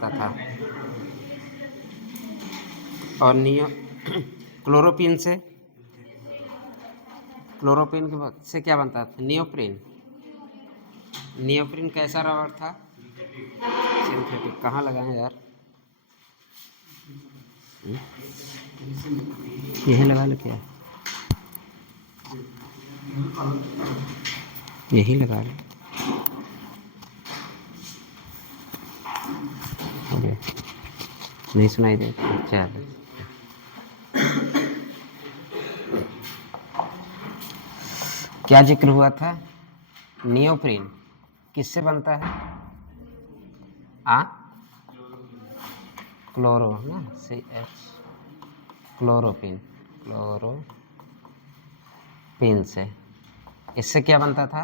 बनता था। और क्लोरोपिन से क्या बनता था? नियोप्रिन। नियोप्रिन कैसा रबर था? सिंथेटिक। कहाँ लगाएं यार? यही लगा लो क्या? यही लगा लो। नहीं सुनाई दे? चलो। क्या जिक्र हुआ था? नियोप्रिन किससे बनता है? क्लोरो ना, CH, क्लोरोपिन से। इससे क्या बनता था?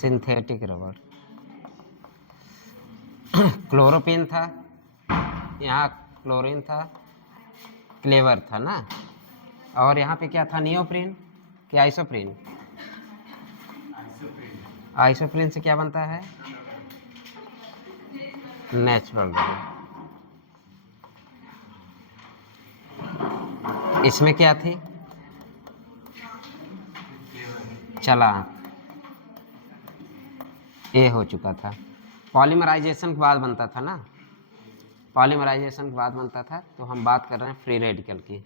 Synthetic rubber. क्लोरोपिन था, यहाँ क्लोरीन था, क्लेवर था ना, और यहाँ पे क्या था? नियोप्रिन कि आइसोप्रिन? आइसोप्रिन से क्या बनता है? Natural rubber. इसमें क्या थी? चला, ये हो चुका था। पॉलीमराइजेशन के बाद बनता था ना, पॉलीमराइजेशन के बाद बनता था। तो हम बात कर रहे हैं फ्री रेडिकल की।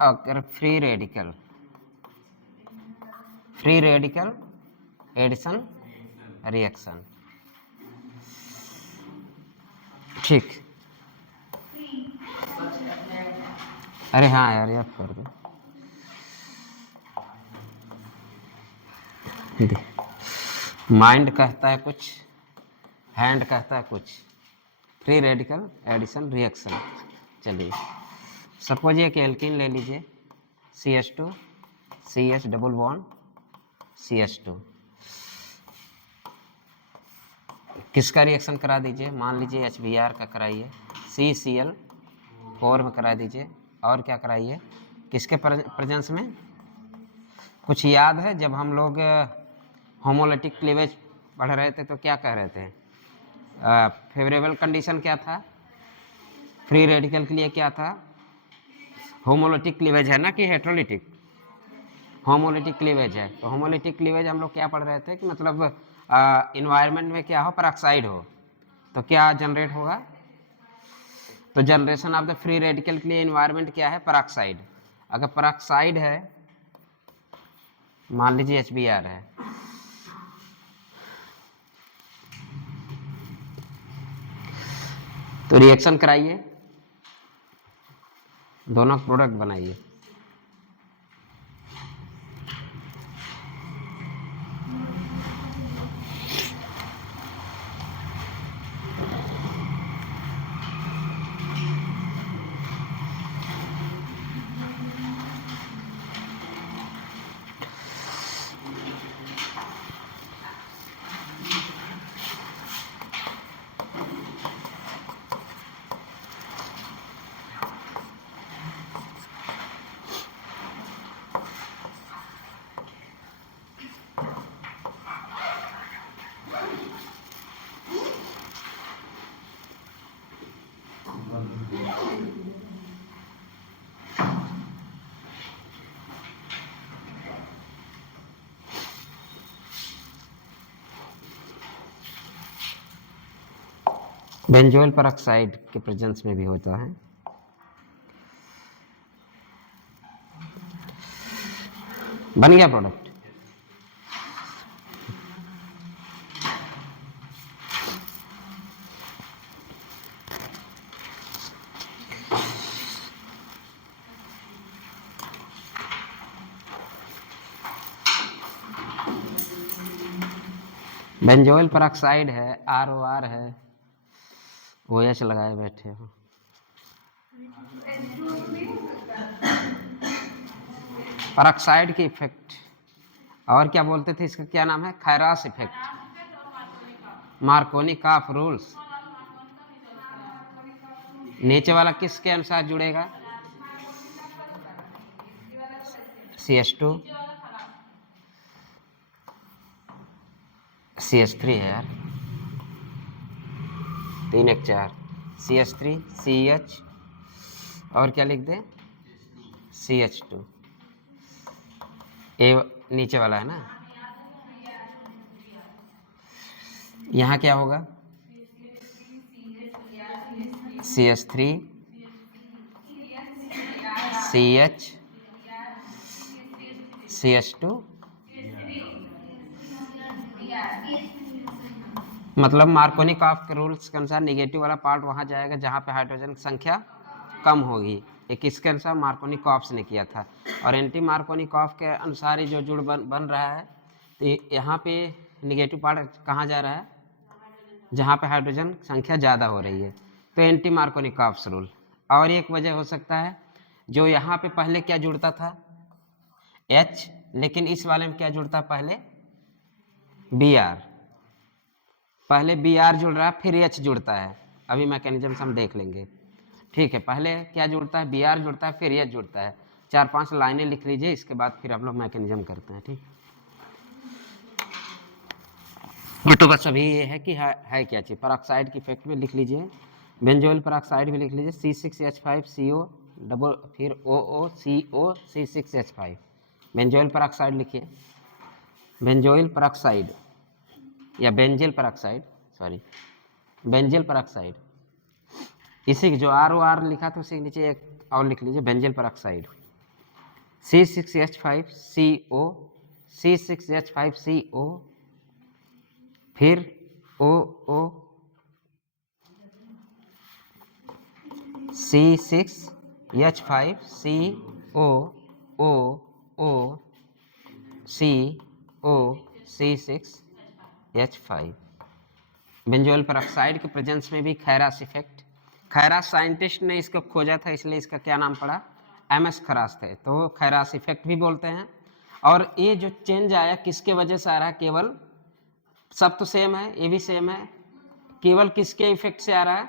अगर फ्री रेडिकल एडिशन रिएक्शन, ठीक। अरे हाँ यार, याद कर दो। माइंड कहता है कुछ, हैंड कहता है कुछ। Free radical addition reaction. चलिए, सपोज ये कि एल्कीन ले लीजिए, CH2 CH double bond CH2। किसका रिएक्शन करा दीजिए? मान लीजिए HBr का कराइए, CCl4 में करा दीजिए। और क्या कराइए? किसके प्रेजेंस में? कुछ याद है जब हम लोग होमोलिटिक क्लीवेज पढ़ रहे थे तो क्या कह रहे थे? फेवरेबल कंडीशन क्या था फ्री रेडिकल के लिए? क्या था? होमोलिटिक क्लीवेज है ना कि हेट्रोलिटिक? होमोलिटिक क्लीवेज है। तो होमोलिटिक क्लीवेज हम लोग क्या पढ़ रहे थे कि मतलब इन्वायरमेंट में क्या हो? पेरोक्साइड हो, तो क्या जनरेट होगा? तो generation of the free radical के लिए इन्वायरमेंट क्या है? पेरोक्साइड। अगर पेरोक्साइड है, मान लीजिए HBr है, तो रिएक्शन कराइए, दोनों प्रोडक्ट बनाइए। बेंजोइल पेरोक्साइड के प्रेजेंस में भी होता है। बन गया प्रोडक्ट। बेंजोइल पेरोक्साइड है, ROR है, OH लगाए बैठे हो। पेरोक्साइड की इफेक्ट, और क्या बोलते थे इसका? क्या नाम है? खैरास इफेक्ट, मार्कोनी काफ रूल्स। नीचे वाला किसके अनुसार जुड़ेगा? CH2 CH3 है यार। 3 1 4 CH3 CH और क्या लिख दें CH2 ए नीचे वाला है ना। यहाँ क्या होगा CH3 CH CH2 मतलब मार्कोनी कॉफ के रूल्स के अनुसार निगेटिव वाला पार्ट वहाँ जाएगा जहाँ पे हाइड्रोजन की संख्या कम होगी। ये किसके अनुसार मार्कोनी कॉफ्स ने किया था। और एंटी मार्कोनी कॉफ के अनुसार ही जो जुड़ बन रहा है तो यहाँ पे निगेटिव पार्ट कहाँ जा रहा है जहाँ पे हाइड्रोजन संख्या ज़्यादा हो रही है, तो एंटी मार्कोनी कॉफ्स रूल। और एक वजह हो सकता है जो यहाँ पे पहले क्या जुड़ता था H, लेकिन इस वाले में क्या जुड़ता पहले Br, पहले Br जुड़ रहा है फिर H जुड़ता है। अभी मैकेनिज्म हम देख लेंगे, ठीक है। पहले क्या जुड़ता है Br जुड़ता है फिर H जुड़ता है। 4-5 लाइनें लिख लीजिए, इसके बाद फिर हम लोग मैकेनिज्म करते हैं, ठीक। ये तो बस अभी ये है कि है क्या चीज़। परऑक्साइड की इफेक्ट में लिख लीजिए, बेंजोइल परऑक्साइड भी लिख लीजिए C6H5CO डबल फिर OOCO C6H5। बेंजोइल परऑक्साइड लिखिए, बेंजोइल परऑक्साइड या benzyl peroxide, sorry benzyl peroxide. इसी जो ROR लिखा था उसी के नीचे एक और लिख लीजिए बेंजिल परऑक्साइड C6H5CO C6H5CO फिर OO C6H5CO OO CO C6H5। Benzoyl peroxide के प्रेजेंस में भी खैरास इफेक्ट, खैरास साइंटिस्ट ने इसको खोजा था इसलिए इसका क्या नाम पड़ा MS खरास थे, तो खैरास इफेक्ट भी बोलते हैं। और ये जो चेंज आया किसके वजह से आ रहा है, केवल सब तो सेम है, ये भी सेम है, केवल किसके इफेक्ट से आ रहा है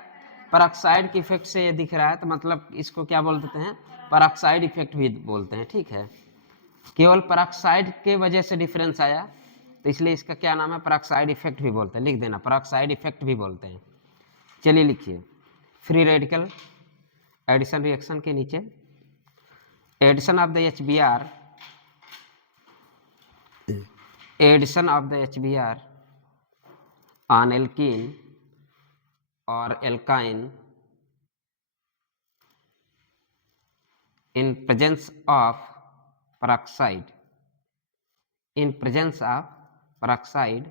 परऑक्साइड के इफेक्ट से ये दिख रहा है, तो मतलब इसको क्या बोल देते हैं परऑक्साइड इफेक्ट भी बोलते हैं, ठीक है। केवल परऑक्साइड के वजह से डिफरेंस आया तो इसलिए इसका क्या नाम है परऑक्साइड इफेक्ट भी बोलते हैं, लिख देना परऑक्साइड इफेक्ट भी बोलते हैं। चलिए लिखिए, फ्री रेडिकल एडिशन रिएक्शन के नीचे addition of the HBr, addition of the HBr on alkene और alkyne in presence of peroxide, in presence of peroxide,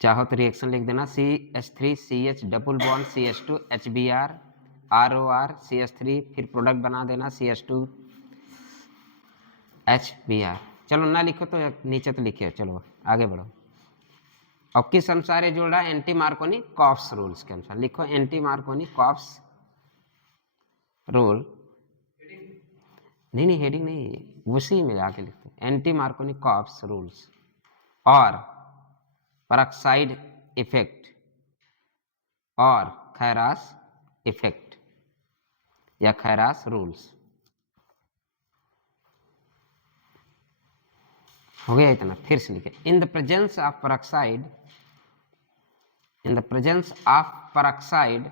चाहो तो रिएक्शन लिख देना CH3CH double bond CH2 HBr ROR CH3 फिर product बना देना CH2 HBr। चलो ना लिखो तो नीचे तो लिखिए, चलो आगे बढ़ो। अब किस अनुसार ये जुड़ रहा है एंटी मार्कोनी कॉफ्स रूल्स के अनुसार, लिखो एंटी मार्कोनी कॉफ्स रूल, नहीं हेडिंग नहीं, उसी में आके लिखते हैं एंटी मार्कोनी कॉफ्स रूल्स और परऑक्साइड इफेक्ट और खैरास इफेक्ट या खैरास रूल्स। हो गया इतना, फिर से लिखे in the presence of peroxide, in the presence of peroxide,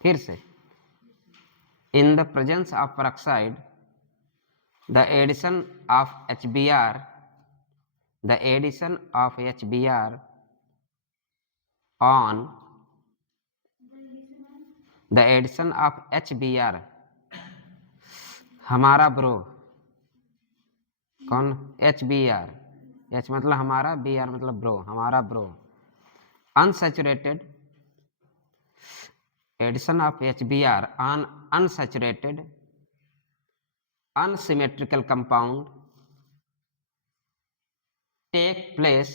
फिर से in the presence of peroxide the addition of HBr, the addition of HBr on, the addition of HBr हमारा ब्रो, कौन HBr, H मतलब हमारा, Br मतलब bro, हमारा bro, unsaturated addition of HBr on unsaturated unsymmetrical compound take place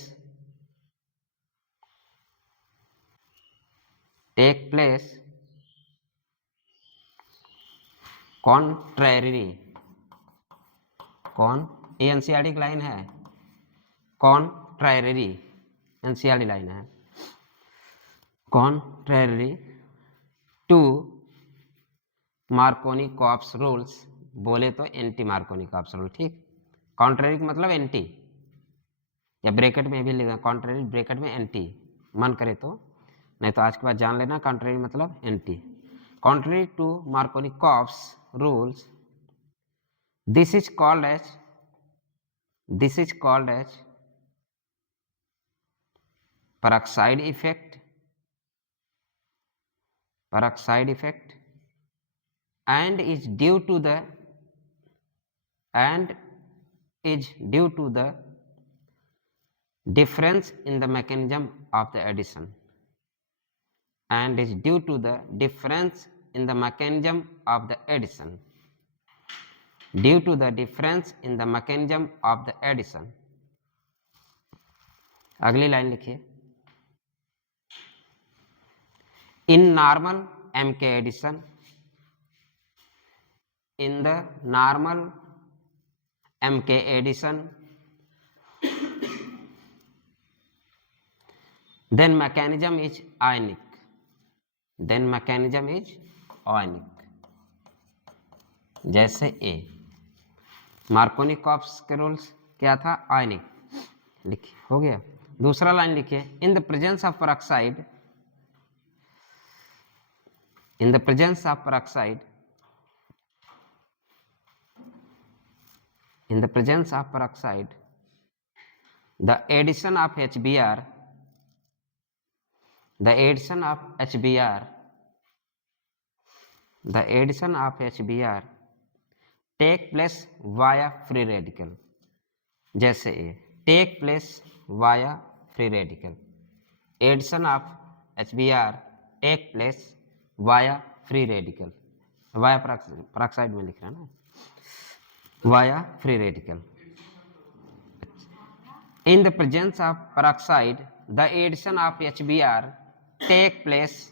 contrary, कौन ये NCERT की line है, contrary NCERT लाइन है, contrary to Markovnikov coughs rules, बोले तो एंटी मार्कोनी कॉफ्स रूल, ठीक। कॉन्ट्रेरी मतलब एंटी, या ब्रैकेट में भी लिखा कॉन्ट्रेरी ब्रैकेट में एंटी, मन करे तो, नहीं तो आज के बाद जान लेना कॉन्ट्रेरी मतलब anti. Contrary to Markovnikov's rules, this is called as peroxide effect and is due to the difference in the mechanism of the addition अगली लाइन लिखिए, in normal MK addition, in the normal MK addition, then mechanism is ionic, जैसे A। Markovnikov's के rules क्या था, आयनिक, लिखिए, हो गया। दूसरा लाइन लिखिए, in the presence of peroxide, in the presence of peroxide, the addition of HBr take place via free radical, जैसे A, take place via free radical, addition of HBr take place via free radical, via peroxide में लिख रहा है ना, via free radical। In the presence of peroxide, the addition of HBr take place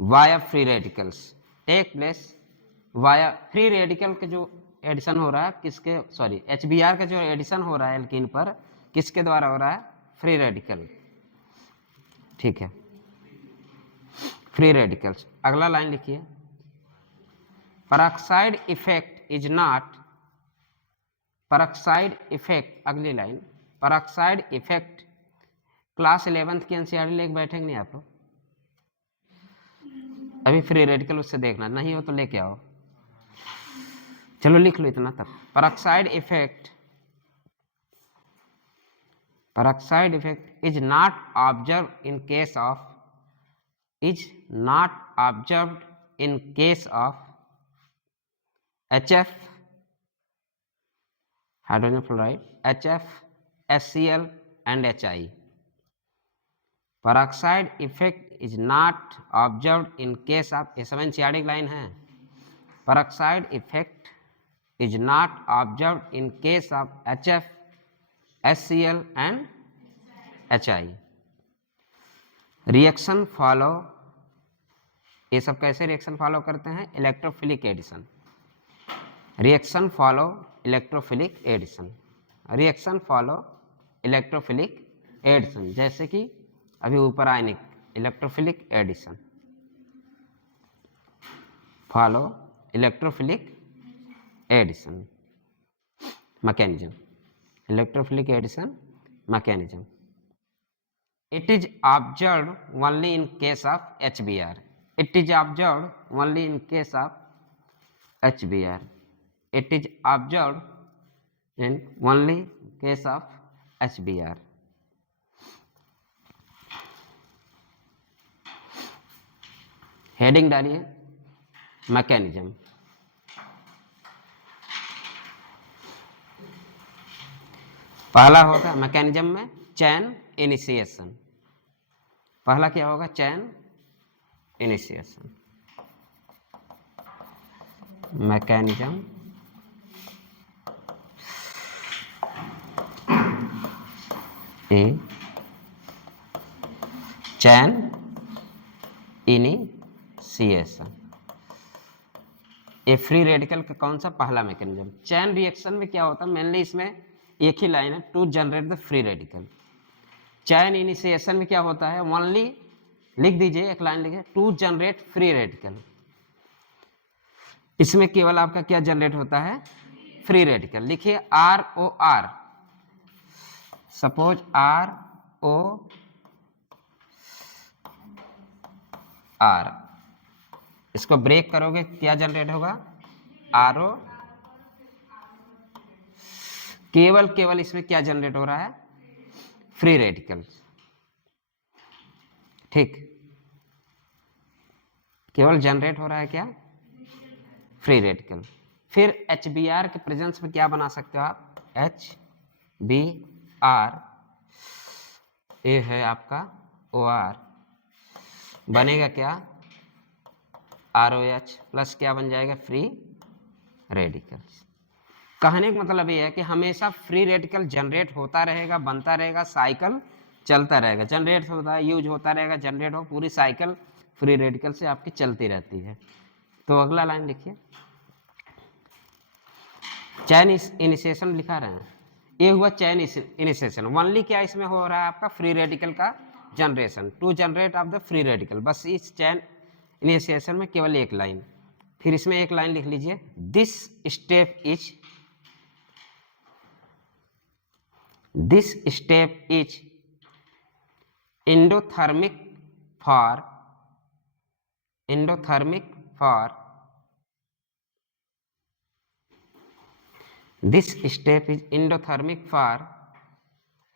via free radicals, free radical के जो addition हो रहा है किसके, सॉरी HBr का जो एडिशन हो रहा है एल्कीन पर, किसके द्वारा हो रहा है, फ्री रेडिकल, ठीक है, फ्री रेडिकल्स। अगला लाइन लिखिए, पेरोक्साइड इफेक्ट इज नॉट, अगली line, peroxide effect class 11th की एनसीईआरटी लेके बैठेंगे नहीं आप लोग, अभी फ्री रेडिकल उससे देखना, नहीं हो तो लेके आओ, चलो लिख लो इतना तक। Peroxide effect is not observe in case of HF hydrogen fluoride, HF, HCl and HI। Peroxide effect is not observed in case of, ये सब एनसीईआरटी लाइन है, peroxide effect is not observed in case of HF, HCl and HI। Reaction follow, ये सब कैसे reaction follow करते हैं, electrophilic addition, reaction follow electrophilic addition, जैसे कि अभी ऊपर ionic, electrophilic addition, follow electrophilic addition mechanism, electrophilic addition mechanism. It is observed only in case of HBr, it is observed only in case of HBr, it is observed in only case of HBr। Heading डालिए, mechanism. पहला होगा mechanism में चैन initiation, पहला क्या होगा, चैन initiation, mechanism ए चैन initiation. ए free radical का कौन सा पहला मैकेनिज्म। चैन रिएक्शन में क्या होता है, मेनली इसमें एक ही लाइन है, to generate the free radical. Chain initiation में क्या होता है, ओनली लिख दीजिए, एक लाइन लिखिए, टू जनरेट फ्री रेडिकल। इसमें केवल आपका क्या जनरेट होता है, फ्री रेडिकल। लिखिए ROR, सपोज ROR R। इसको ब्रेक करोगे क्या जनरेट होगा? RO। केवल इसमें क्या जनरेट हो रहा है? Free radical. ठीक, केवल जनरेट हो रहा है क्या? Free radical. फिर HBr के प्रेजेंस में क्या बना सकते हो आप? HBr, ये है आपका OR, बनेगा क्या? ROH प्लस क्या बन जाएगा? Free radical. कहने का मतलब ये है कि हमेशा फ्री रेडिकल जनरेट होता रहेगा, बनता रहेगा, साइकिल चलता रहेगा, जनरेट होता है, यूज होता रहेगा, जनरेट हो, पूरी साइकिल फ्री रेडिकल से आपकी चलती रहती है। तो अगला लाइन लिखिए, चैन इनिशिएशन लिखा रहे हैं, ये हुआ चैन इनिशिएशन। ओनली क्या इसमें हो रहा है आपका? फ्री रेडिकल का generation, to generate of the free radical. बस इस चैन इनिशिएशन में केवल एक लाइन। फिर इसमें एक लाइन लिख लीजिए, this step is endothermic for this step is endothermic for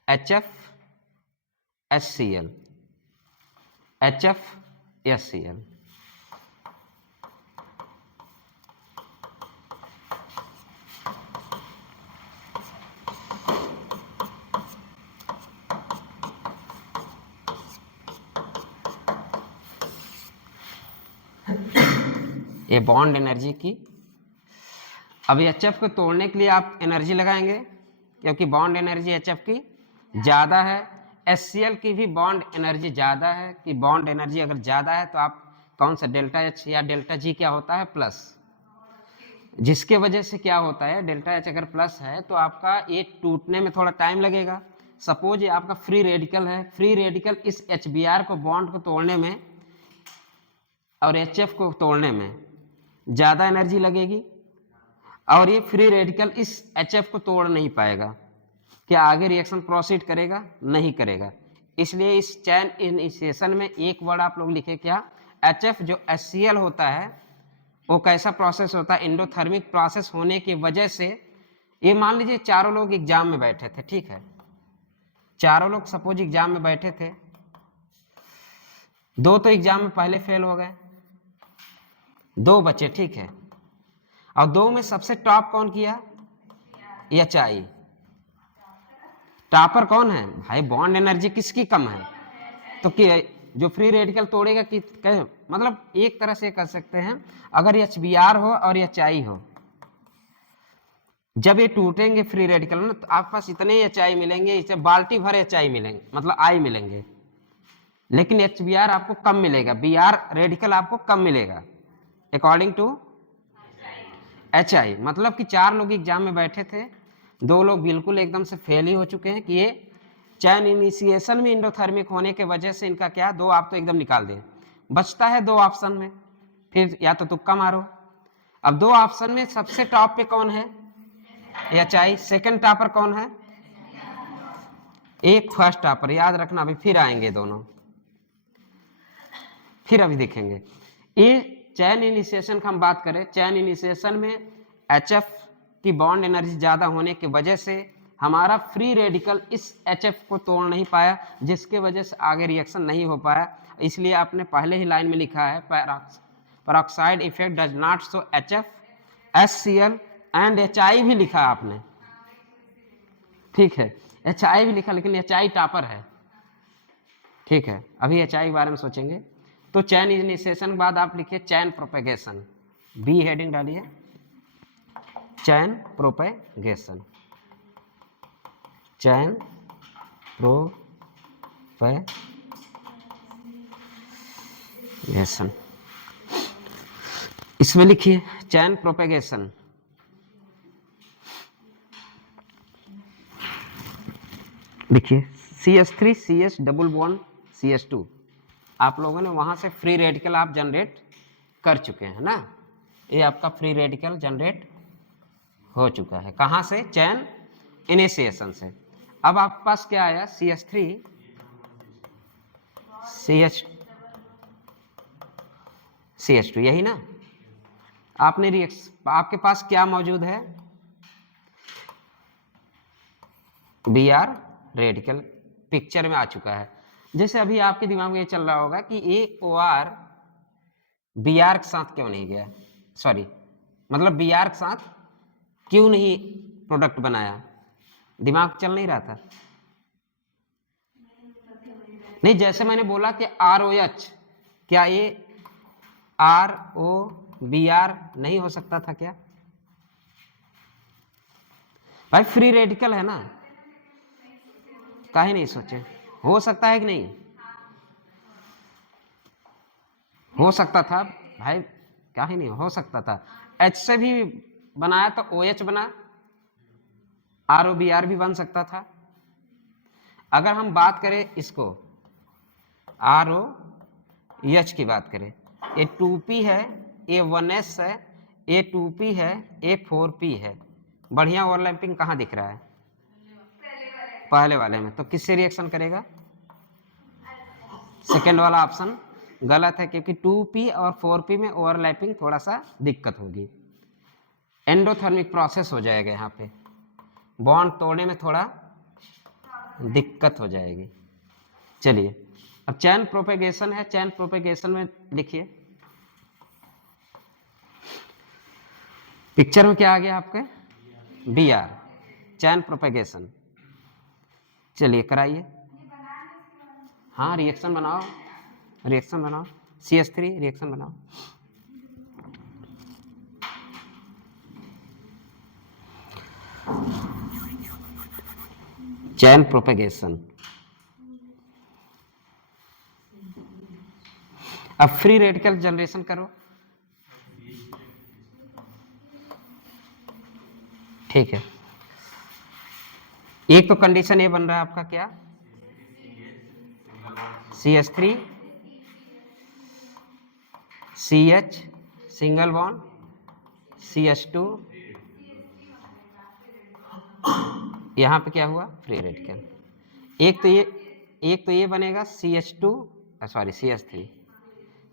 HFSCl। ये बॉन्ड एनर्जी की। अब HF को तोड़ने के लिए आप एनर्जी लगाएंगे, क्योंकि बॉन्ड एनर्जी HF की ज़्यादा है, HCl की भी बॉन्ड एनर्जी ज़्यादा है। कि बॉन्ड एनर्जी अगर ज़्यादा है तो आप कौन सा डेल्टा H या डेल्टा G क्या होता है? प्लस, जिसके वजह से क्या होता है, डेल्टा H अगर प्लस है तो आपका ये टूटने में थोड़ा टाइम लगेगा। सपोज ये आपका फ्री रेडिकल है, फ्री रेडिकल इस HBr को बॉन्ड को तोड़ने में और HF को तोड़ने में ज़्यादा एनर्जी लगेगी, और ये फ्री रेडिकल इस HF को तोड़ नहीं पाएगा। क्या आगे रिएक्शन प्रोसीड करेगा? नहीं करेगा। इसलिए इस चैन इनिशिएशन में एक वर्ड आप लोग लिखे क्या? HF जो HCl होता है वो कैसा प्रोसेस होता है? एंडोथर्मिक प्रोसेस होने की वजह से, ये मान लीजिए चारों लोग एग्जाम में बैठे थे, ठीक है, चारों लोग सपोज एग्जाम में बैठे थे, दो तो एग्जाम में पहले फेल हो गए, दो बचे, ठीक है, और दो में सबसे टॉप कौन किया? HI। टॉपर कौन है भाई? बॉन्ड एनर्जी किसकी कम है? तो कि जो फ्री रेडिकल तोड़ेगा कि मतलब एक तरह से कर सकते हैं, अगर HBr हो और HI हो, जब ये टूटेंगे फ्री रेडिकल ना, तो आपके पास इतने HI मिलेंगे, इसे बाल्टी भर HI मिलेंगे, मतलब I मिलेंगे, लेकिन HBr आपको कम मिलेगा, Br रेडिकल आपको कम मिलेगा अकॉर्डिंग टू HI। मतलब कि चार लोग एग्जाम में बैठे थे, दो लोग बिल्कुल एकदम से फेल ही हो चुके हैं कि ये चैन इनिशिएशन में एंडोथर्मिक होने के वजह से इनका क्या, दो आप तो एकदम निकाल दें, बचता है दो ऑप्शन में, फिर या तो तुक्का मारो। अब दो ऑप्शन में सबसे टॉप पे कौन है? HI। सेकंड टॉपर कौन है? एक फर्स्ट टॉपर, याद रखना, अभी फिर आएंगे दोनों, फिर अभी देखेंगे। ये चैन इनिशिएशन का हम बात करें, चैन इनिशिएशन में HF की बॉन्ड एनर्जी ज़्यादा होने की वजह से हमारा फ्री रेडिकल इस HF को तोड़ नहीं पाया, जिसके वजह से आगे रिएक्शन नहीं हो पाया। इसलिए आपने पहले ही लाइन में लिखा है, peroxide effect does not show HF, HCl and HI भी लिखा आपने, ठीक है, HI भी लिखा, लेकिन HI टॉपर है, ठीक है। अभी HI के बारे में सोचेंगे। तो चैन इनिशिएशन के बाद आप लिखिए चैन प्रोपेगेशन, बी हेडिंग डालिए, चैन प्रोपेगेशन, चैन प्रोपेगेशन, इसमें लिखिए चैन प्रोपेगेशन। देखिए CH3 CH double bond CH2, आप लोगों ने वहां से फ्री रेडिकल आप जनरेट कर चुके हैं ना, ये आपका फ्री रेडिकल जनरेट हो चुका है, कहां से? चैन इनिशिएशन से। अब आपके पास क्या आया? CH3 CH CH2, यही ना। आपने आपके पास क्या मौजूद है, Br रेडिकल पिक्चर में आ चुका है। जैसे अभी आपके दिमाग में ये चल रहा होगा कि एक OR Br के साथ क्यों नहीं गया, सॉरी मतलब Br के साथ क्यों नहीं प्रोडक्ट बनाया, दिमाग चल नहीं रहा था। नहीं, जैसे मैंने बोला कि ROH, क्या ये ROBr नहीं हो सकता था क्या भाई, फ्री रेडिकल है ना, काहे नहीं सोचे, हो सकता है कि नहीं, हो सकता था भाई, काहे नहीं हो सकता था। H से भी बनाया तो OH बना, ROBr भी बन सकता था। अगर हम बात करें इसको ROH की बात करें, ये 2p है, ये 1s है, ये 2p है, ये 4p है। बढ़िया ओवरलैपिंग कहाँ दिख रहा है, पहले वाले में। तो किससे रिएक्शन करेगा, सेकेंड वाला ऑप्शन गलत है, क्योंकि 2p और 4p में ओवरलैपिंग थोड़ा सा दिक्कत होगी, एंडोथर्मिक प्रोसेस हो जाएगा, यहाँ पे बॉन्ड तोड़ने में थोड़ा दिक्कत हो जाएगी। चलिए अब चैन प्रोपेगेशन है, चैन प्रोपेगेशन में लिखिए, पिक्चर में क्या आ गया आपके, Br, चैन प्रोपेगेशन। चलिए कराइए, हाँ रिएक्शन बनाओ, रिएक्शन बनाओ, CH3 रिएक्शन बनाओ। चैन प्रोपेगेशन। अब फ्री रेडिकल जनरेशन करो, ठीक है। एक तो कंडीशन ये बन रहा है आपका क्या, CH3 CH single bond CH2, यहाँ पे क्या हुआ, फ्री रेडिकल। एक तो ये बनेगा CH2, sorry CH3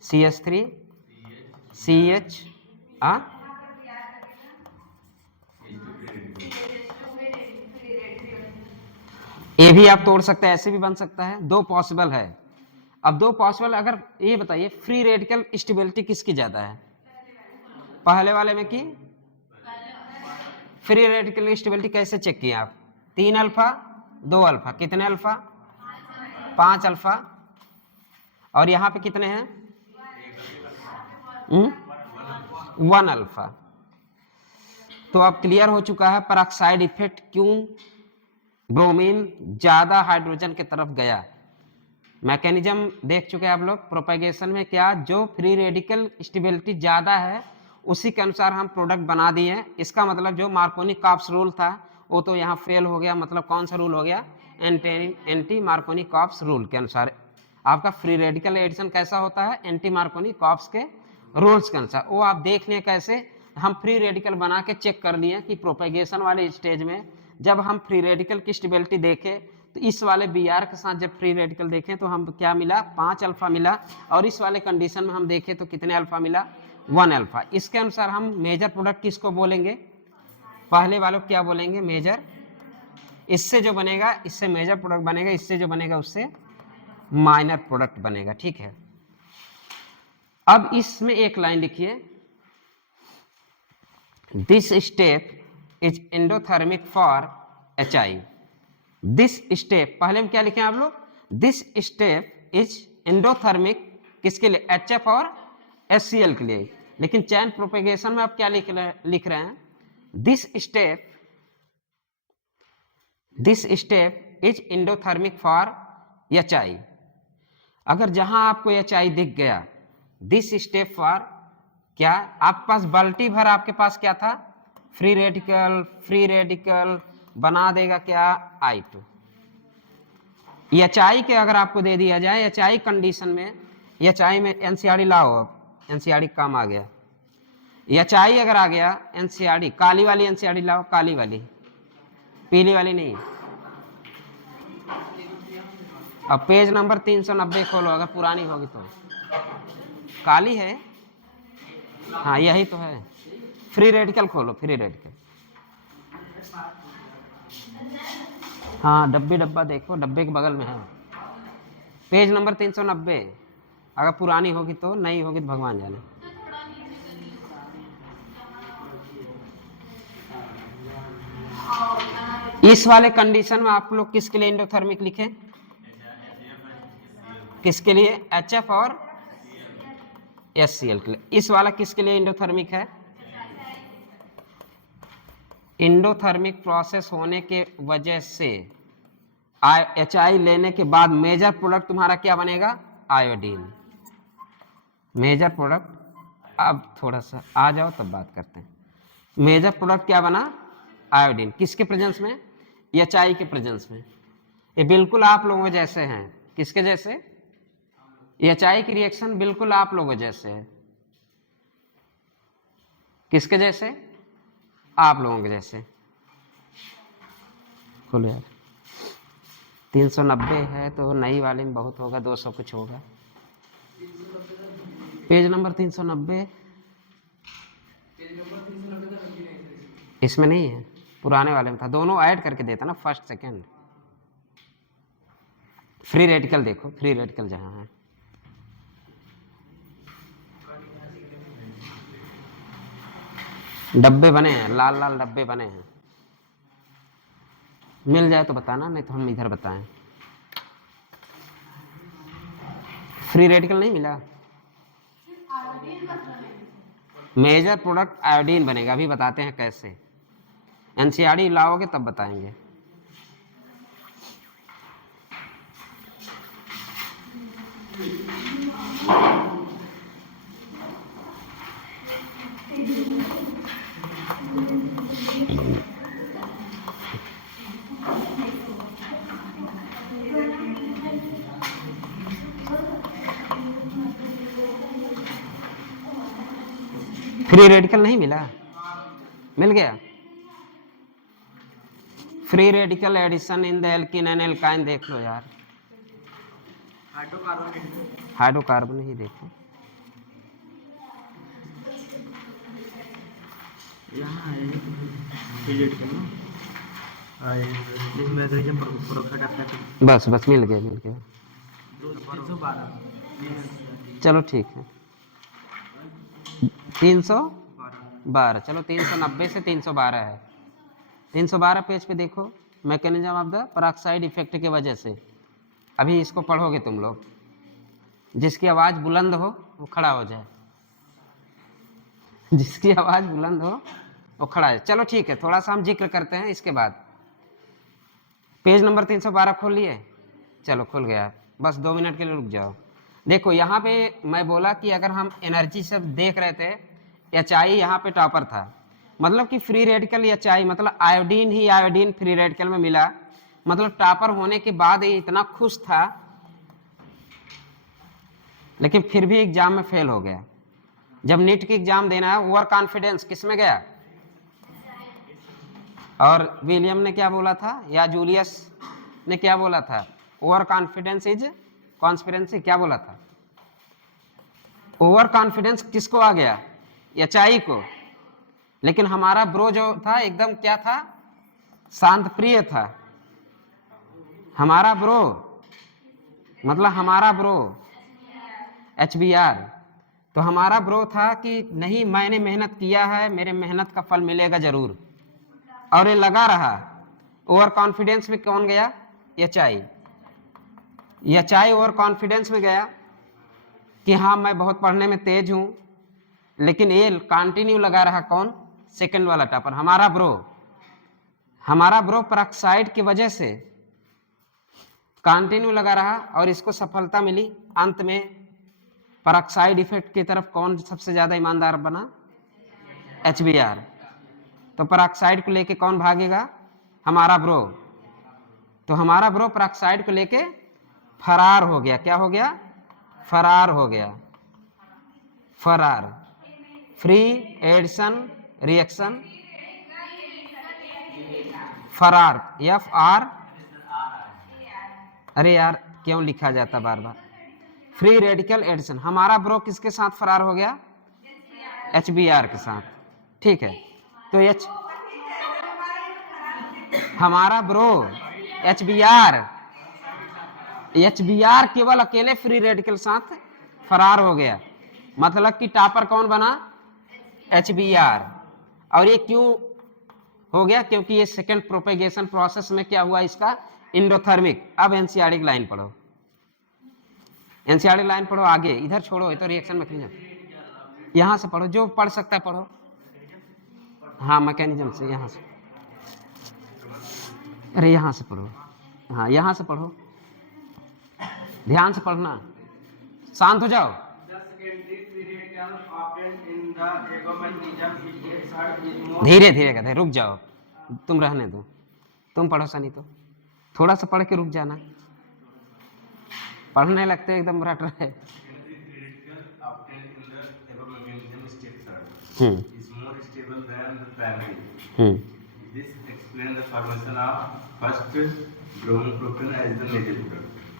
CH3 CH, ये भी आप तोड़ सकते हैं, ऐसे भी बन सकता है, दो पॉसिबल है। अब दो पॉसिबल, अगर ये बताइए फ्री रेडिकल स्टेबिलिटी किसकी ज्यादा है, पहले वाले में की, फ्री रेडिकल स्टेबिलिटी कैसे चेक किए आप, 3 अल्फा 2 अल्फा, कितने अल्फा, 5 अल्फा, और यहाँ पे कितने हैं, 1 अल्फा। तो अब क्लियर हो चुका है पेरोक्साइड इफेक्ट क्यों ब्रोमीन ज्यादा हाइड्रोजन की तरफ गया। मैकेनिज्म देख चुके हैं आप लोग, प्रोपेगेशन में क्या, जो फ्री रेडिकल स्टेबिलिटी ज्यादा है उसी के अनुसार हम प्रोडक्ट बना दिए। इसका मतलब जो मार्कोनी कॉप्स रूल था वो तो यहाँ फेल हो गया, मतलब कौन सा रूल हो गया, एंटी मार्कोनी कॉप्स रूल के अनुसार। आपका फ्री रेडिकल एडिशन कैसा होता है, एंटी मार्कोनी कॉप्स के रूल्स के अनुसार। वो आप देख लें कैसे, हम फ्री रेडिकल बना के चेक कर लिए कि प्रोपेगेशन वाले स्टेज में जब हम फ्री रेडिकल की स्टेबिलिटी देखें तो इस वाले Br के साथ जब फ्री रेडिकल देखें तो हम क्या मिला, 5 अल्फा मिला, और इस वाले कंडीशन में हम देखें तो कितने अल्फा मिला, 1 अल्फा। इसके अनुसार हम मेजर प्रोडक्ट किसको बोलेंगे, पहले वालों को क्या बोलेंगे, मेजर। इससे जो बनेगा इससे मेजर प्रोडक्ट बनेगा, इससे जो बनेगा उससे माइनर प्रोडक्ट बनेगा, ठीक है। अब इसमें एक लाइन लिखिए, this step is endothermic for HI। This step, पहले में क्या लिखे आप लोग, दिस स्टेप इज एंडोथर्मिक किसके लिए, HF और HCl के लिए। लेकिन चैन प्रोपेगेशन में आप क्या लिख रहे हैं, this step is endothermic for HI। अगर जहां आपको HI दिख गया, दिस स्टेप फॉर क्या, आपके पास बाल्टी भर आपके पास क्या था, फ्री रेडिकल बना देगा क्या, I2। HI के अगर आपको दे दिया जाए, HI कंडीशन में, HI में NCERT लाओ, अब NCERT काम आ गया, HI अगर आ गया NCERT, काली वाली NCERT लाओ, काली वाली, पीली वाली नहीं। अब पेज नंबर 390 खोलो, अगर पुरानी होगी तो, काली है हाँ यही तो है। फ्री रेडिकल खोलो, फ्री रेडिकल। हाँ डब्बा देखो, डब्बे के बगल में है, पेज नंबर 390। अगर पुरानी होगी तो, नई होगी तो भगवान जाने। इस वाले कंडीशन में आप लोग किसके लिए एंडोथर्मिक लिखे? किसके लिए? HF और HCl के लिए। इस वाला किसके लिए एंडोथर्मिक है? एंडोथर्मिक प्रोसेस होने के वजह से HI लेने के बाद मेजर प्रोडक्ट तुम्हारा क्या बनेगा? आयोडीन। मेजर प्रोडक्ट, अब थोड़ा सा आ जाओ तब बात करते हैं। मेजर प्रोडक्ट क्या बना? आयोडीन। किसके प्रेजेंस में? HI के प्रेजेंस में। ये बिल्कुल आप लोगों जैसे हैं। किसके जैसे? HI की रिएक्शन बिल्कुल आप लोगों जैसे है। किसके जैसे? आप लोगों के जैसे। खोलो यार, 390 है तो नई वाले में बहुत होगा, 200 कुछ होगा। Page number 390। इसमें नहीं है, पुराने वाले में था। दोनों ऐड करके देता ना, फर्स्ट सेकंड। फ्री रेडिकल देखो, फ्री रेडिकल जहां है। डब्बे बने हैं, लाल लाल डब्बे बने हैं। मिल जाए तो बताना, नहीं तो हम इधर बताएं। फ्री रेडिकल नहीं मिला? मेजर प्रोडक्ट आयोडीन बनेगा, अभी बताते हैं कैसे। NCERT लाओगे तब बताएंगे। फ्री रेडिकल नहीं मिला? मिल गया। Free radical addition in the alkene and alkyne देख लो यार। हाइड्रोकार्बन ही देखो। बस बस मिल गया, मिल गया। चलो ठीक है, 312। चलो 390 से 312 है। 312 पेज पे देखो, mechanism of the peroxide effect के वजह से। अभी इसको पढ़ोगे तुम लोग। जिसकी आवाज़ बुलंद हो वो खड़ा हो जाए, जिसकी आवाज़ बुलंद हो वो खड़ा है। चलो ठीक है, थोड़ा सा हम जिक्र करते हैं इसके बाद। पेज नंबर 312 खोल लिए? चलो खुल गया, बस 2 मिनट के लिए रुक जाओ। देखो यहाँ पे मैं बोला कि अगर हम एनर्जी से देख रहे थे, HI यहाँ पे टॉपर था, मतलब कि फ्री रेडिकल HI, मतलब आयोडीन ही आयोडीन फ्री रेडिकल में मिला, मतलब टॉपर होने के बाद ये इतना खुश था, लेकिन फिर भी एग्जाम में फेल हो गया। जब नीट की एग्जाम देना है, ओवर कॉन्फिडेंस किस में गया? और विलियम ने क्या बोला था, या जूलियस ने क्या बोला था? Over confidence is conspiracy. क्या बोला था? ओवर कॉन्फिडेंस किसको आ गया? HI को। लेकिन हमारा ब्रो जो था एकदम क्या था? शांत प्रिय था। हमारा ब्रो, मतलब हमारा ब्रो HBr, तो हमारा ब्रो था कि नहीं मैंने मेहनत किया है, मेरे मेहनत का फल मिलेगा जरूर, और ये लगा रहा। ओवर कॉन्फिडेंस में कौन गया? HI। ओवर कॉन्फिडेंस में गया कि हाँ मैं बहुत पढ़ने में तेज हूं, लेकिन ये कंटिन्यू लगा रहा। कौन? सेकंड वाला टॉपर, हमारा ब्रो। हमारा ब्रो पेरोक्साइड की वजह से कंटिन्यू लगा रहा और इसको सफलता मिली। अंत में पेरोक्साइड इफेक्ट की तरफ कौन सबसे ज्यादा ईमानदार बना? HBr। तो पेरोक्साइड को लेके कौन भागेगा? हमारा ब्रो। तो हमारा ब्रो पेरोक्साइड को लेके फरार हो गया। क्या हो गया? फरार हो गया। फरार। फ्री एडिशन रिएक्शन, फरार, FR। अरे यार क्यों लिखा जाता बार बार? Free radical addition. हमारा ब्रो किसके साथ फरार हो गया? HBr के साथ, ठीक है। तो H हमारा ब्रो HBr केवल अकेले फ्री रेडिकल साथ फरार हो गया, मतलब कि टॉपर कौन बना? HBr। और ये क्यों हो गया? क्योंकि ये सेकंड प्रोपेगेशन प्रोसेस में क्या हुआ इसका? इंडोथर्मिक। अब एनसीआरटी की लाइन पढ़ो, एनसीआरटी लाइन पढ़ो आगे, इधर छोड़ो, ये तो रिएक्शन मैकेनिज्म यहाँ से पढ़ो, जो पढ़ सकता है पढ़ो। हाँ मैकेनिज्म से, यहाँ से, अरे यहाँ से पढ़ो, हाँ यहाँ से पढ़ो, ध्यान से पढ़ना, शांत हो जाओ। धीरे धीरे कहते, रुक जाओ, तुम रहने दो, तुम पढ़ो सनी, तो थोड़ा सा पढ़ के रुक जाना, पढ़ने लगते एकदम रट रहे।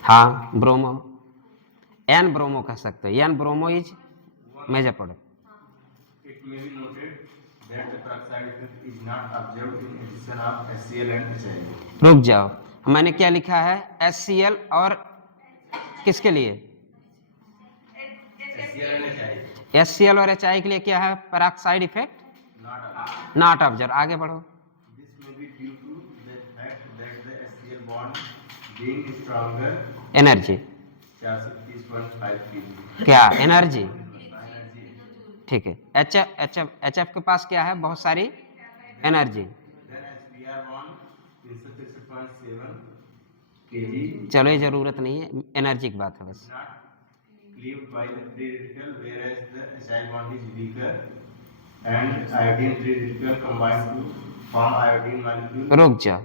हाँ ब्रोमो, एन ब्रोमो कह सकते हो, n bromo is major product. रुक जाओ, मैंने क्या लिखा है? HCl और किसके लिए? HCl और HI के लिए क्या है? Peroxide effect not observe. आगे बढ़ो। एनर्जी क्या? एनर्जी, ठीक है। HF के पास क्या है? बहुत सारी एनर्जी। चलो ये जरूरत नहीं है, एनर्जी की बात है बस। रुक जाओ,